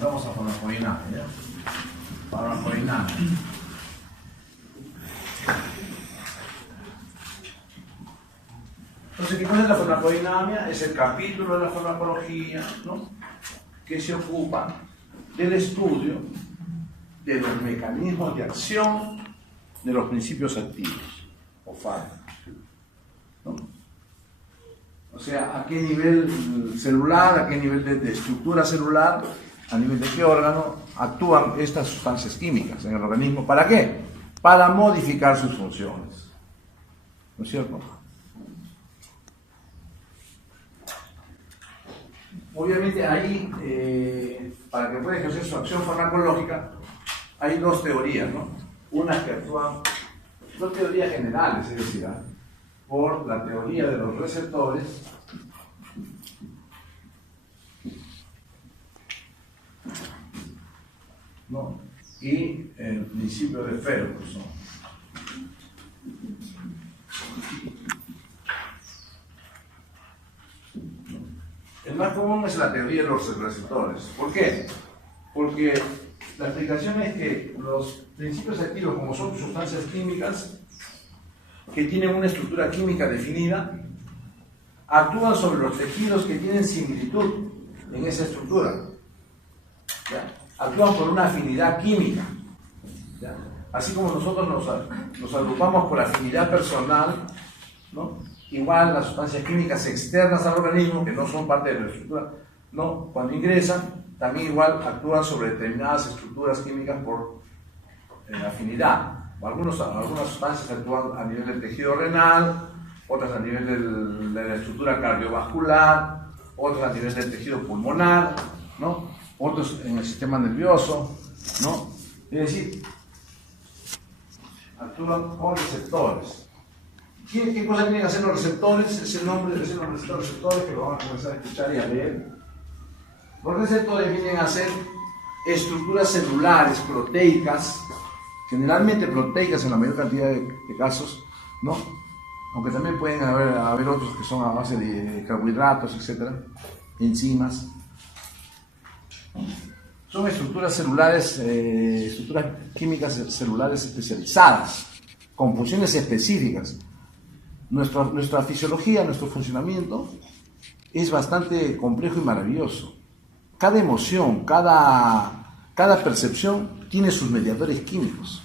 Vamos a farmacodinamia, ¿ya? Farmacodinamia. Entonces, ¿qué cosa es la farmacodinamia? Es el capítulo de la farmacología, ¿no?, que se ocupa del estudio de los mecanismos de acción de los principios activos o fármacos, ¿no? O sea, a qué nivel celular, a qué nivel de estructura celular, a nivel de qué órgano actúan estas sustancias químicas en el organismo. ¿Para qué? Para modificar sus funciones. ¿No es cierto? Obviamente ahí, para que pueda ejercer su acción farmacológica, hay dos teorías, ¿no? Unas que actúan, dos teorías generales, es decir, por la teoría de los receptores, ¿no?, y el principio de Ferguson. El más común es la teoría de los receptores. ¿Por qué? Porque la explicación es que los principios activos, como son sustancias químicas que tienen una estructura química definida, actúan sobre los tejidos que tienen similitud en esa estructura, ¿ya? Actúan por una afinidad química, ¿ya? Así como nosotros nos agrupamos por afinidad personal, ¿no?, igual las sustancias químicas externas al organismo, que no son parte de la estructura, ¿no?, cuando ingresan, también igual actúan sobre determinadas estructuras químicas por afinidad. Algunas sustancias actúan a nivel del tejido renal, otras a nivel de la estructura cardiovascular, otras a nivel del tejido pulmonar, ¿no?, otros en el sistema nervioso, ¿no? Es decir, actúan con receptores. ¿Qué cosa tienen que hacer los receptores? Es el nombre de los receptores que lo van a comenzar a escuchar y a leer. Los receptores vienen a ser estructuras celulares, proteicas, generalmente proteicas en la mayor cantidad de casos, ¿no? Aunque también pueden haber otros que son a base de carbohidratos, etcétera, enzimas. Son estructuras celulares, estructuras químicas celulares especializadas, con funciones específicas. Nuestra fisiología, nuestro funcionamiento es bastante complejo y maravilloso. Cada emoción, cada percepción tiene sus mediadores químicos,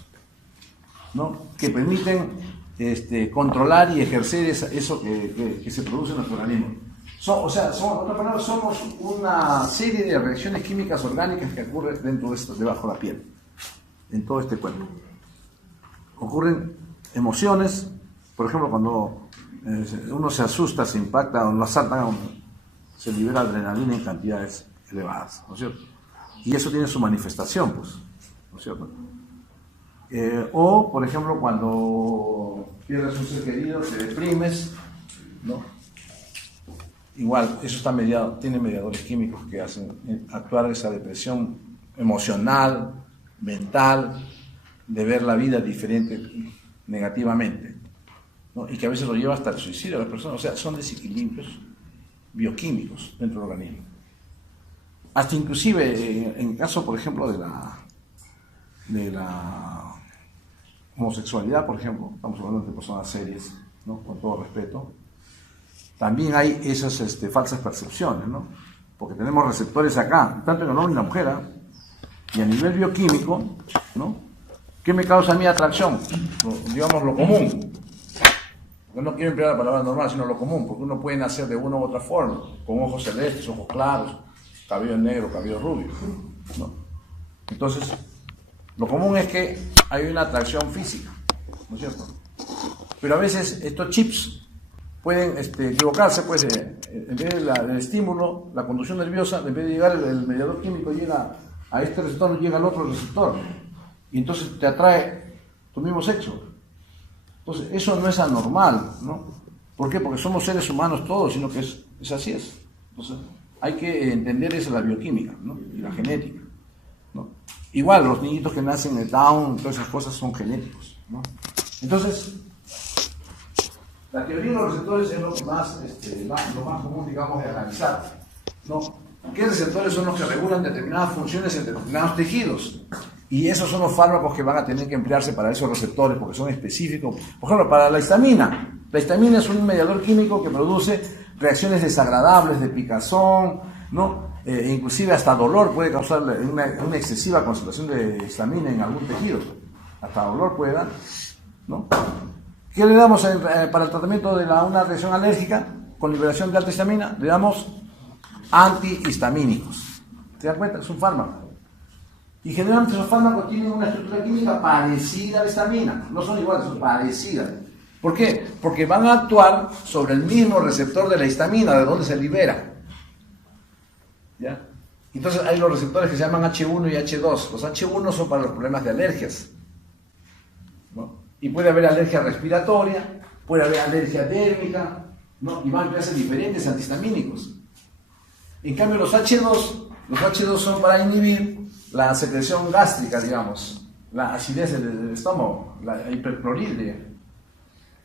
¿no? Que permiten controlar y ejercer eso que se produce en nuestro organismo. Somos una serie de reacciones químicas orgánicas que ocurren debajo de la piel, en todo este cuerpo. Ocurren emociones, por ejemplo, cuando uno se asusta, se impacta o lo asaltan, se libera adrenalina en cantidades elevadas, ¿no es cierto? Y eso tiene su manifestación, pues, ¿no es cierto? O, por ejemplo, cuando pierdes un ser querido, te deprimes, ¿no? Igual, eso está mediado, tiene mediadores químicos que hacen actuar esa depresión emocional, mental, de ver la vida diferente, negativamente, ¿no? Y que a veces lo lleva hasta el suicidio de las personas. O sea, son desequilibrios bioquímicos dentro del organismo. Hasta inclusive, en caso, por ejemplo, de la homosexualidad, por ejemplo, estamos hablando de personas serias, ¿no? Con todo respeto, también hay esas falsas percepciones, ¿no? Porque tenemos receptores acá, tanto en el hombre y en la mujer, y a nivel bioquímico, ¿no? ¿Qué me causa a mí atracción? Digamos lo común. Yo no quiero emplear la palabra normal, sino lo común, porque uno puede nacer de una u otra forma, con ojos celestes, ojos claros, cabello negro, cabello rubio, ¿no? Entonces, lo común es que hay una atracción física, ¿no es cierto? Pero a veces estos chips pueden equivocarse, pues, en vez del estímulo, la conducción nerviosa, en vez de llegar el mediador químico, llega a este receptor, no llega al otro receptor, y entonces te atrae tu mismo sexo. Entonces, eso no es anormal, ¿no? ¿Por qué? Porque somos seres humanos todos, sino que es así es. Entonces, hay que entender eso, la bioquímica, ¿no? Y la genética, ¿no? Igual, los niñitos que nacen de Down, todas esas cosas son genéticos, ¿no? Entonces, la teoría de los receptores es lo más común, digamos, de analizar, ¿no? ¿Qué receptores son los que regulan determinadas funciones en determinados tejidos? Y esos son los fármacos que van a tener que emplearse para esos receptores, porque son específicos. Por ejemplo, para la histamina. La histamina es un mediador químico que produce reacciones desagradables de picazón, ¿no? Inclusive hasta dolor puede causar una excesiva concentración de histamina en algún tejido. Hasta dolor puede dar, ¿no? ¿Qué le damos para el tratamiento de una reacción alérgica con liberación de alta histamina? Le damos antihistamínicos. ¿Se dan cuenta? Es un fármaco. Y generalmente esos fármacos tienen una estructura química parecida a la histamina. No son iguales, son parecidas. ¿Por qué? Porque van a actuar sobre el mismo receptor de la histamina, de donde se libera. ¿Ya? Entonces hay los receptores que se llaman H1 y H2. Los H1 son para los problemas de alergias, ¿no? Y puede haber alergia respiratoria, puede haber alergia térmica, ¿no? Y van a emplearse diferentes antihistamínicos. En cambio los H2 son para inhibir la secreción gástrica, digamos, la acidez del estómago, la hiperclorhidria.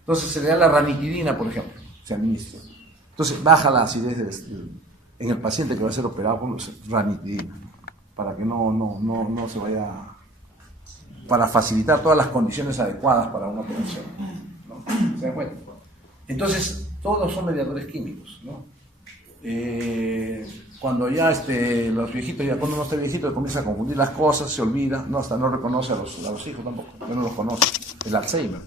Entonces se le da la ranitidina, por ejemplo, se administra. Entonces baja la acidez en el paciente que va a ser operado con ranitidina, para que no se vaya, para facilitar todas las condiciones adecuadas para una operación, ¿no? ¿Se dan cuenta? Entonces todos son mediadores químicos, ¿no? Cuando ya los viejitos, ya cuando uno está viejito, comienza a confundir las cosas, se olvida, no, hasta no reconoce a los hijos tampoco, ya no los conoce, el Alzheimer.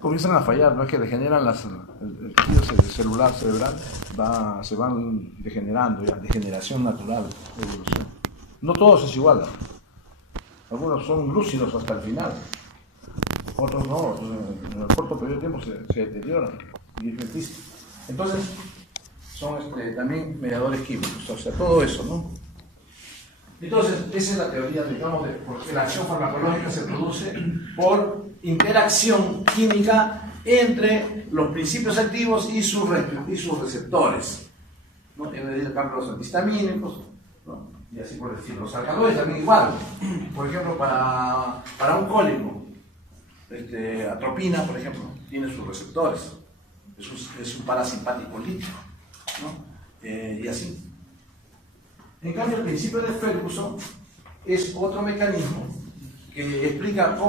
Comienzan a fallar, no es que degeneran el tejido cerebral, se van degenerando ya, degeneración natural, evolución. No todos es igual, algunos son lúcidos hasta el final, otros no, otros en el corto periodo de tiempo se deterioran y es triste. Entonces, son también mediadores químicos, o sea, todo eso, ¿no? Entonces, esa es la teoría, digamos, de por qué la acción farmacológica se produce por interacción química entre los principios activos y sus receptores, ¿no? En el cambio los antihistamínicos, ¿no? y así por el estilo. Los alcaloides también igual. Por ejemplo, para un cólico, atropina, por ejemplo, tiene sus receptores. Es un parasimpático lítico, ¿no? Y así. En cambio, el principio de Ferguson es otro mecanismo que explica cómo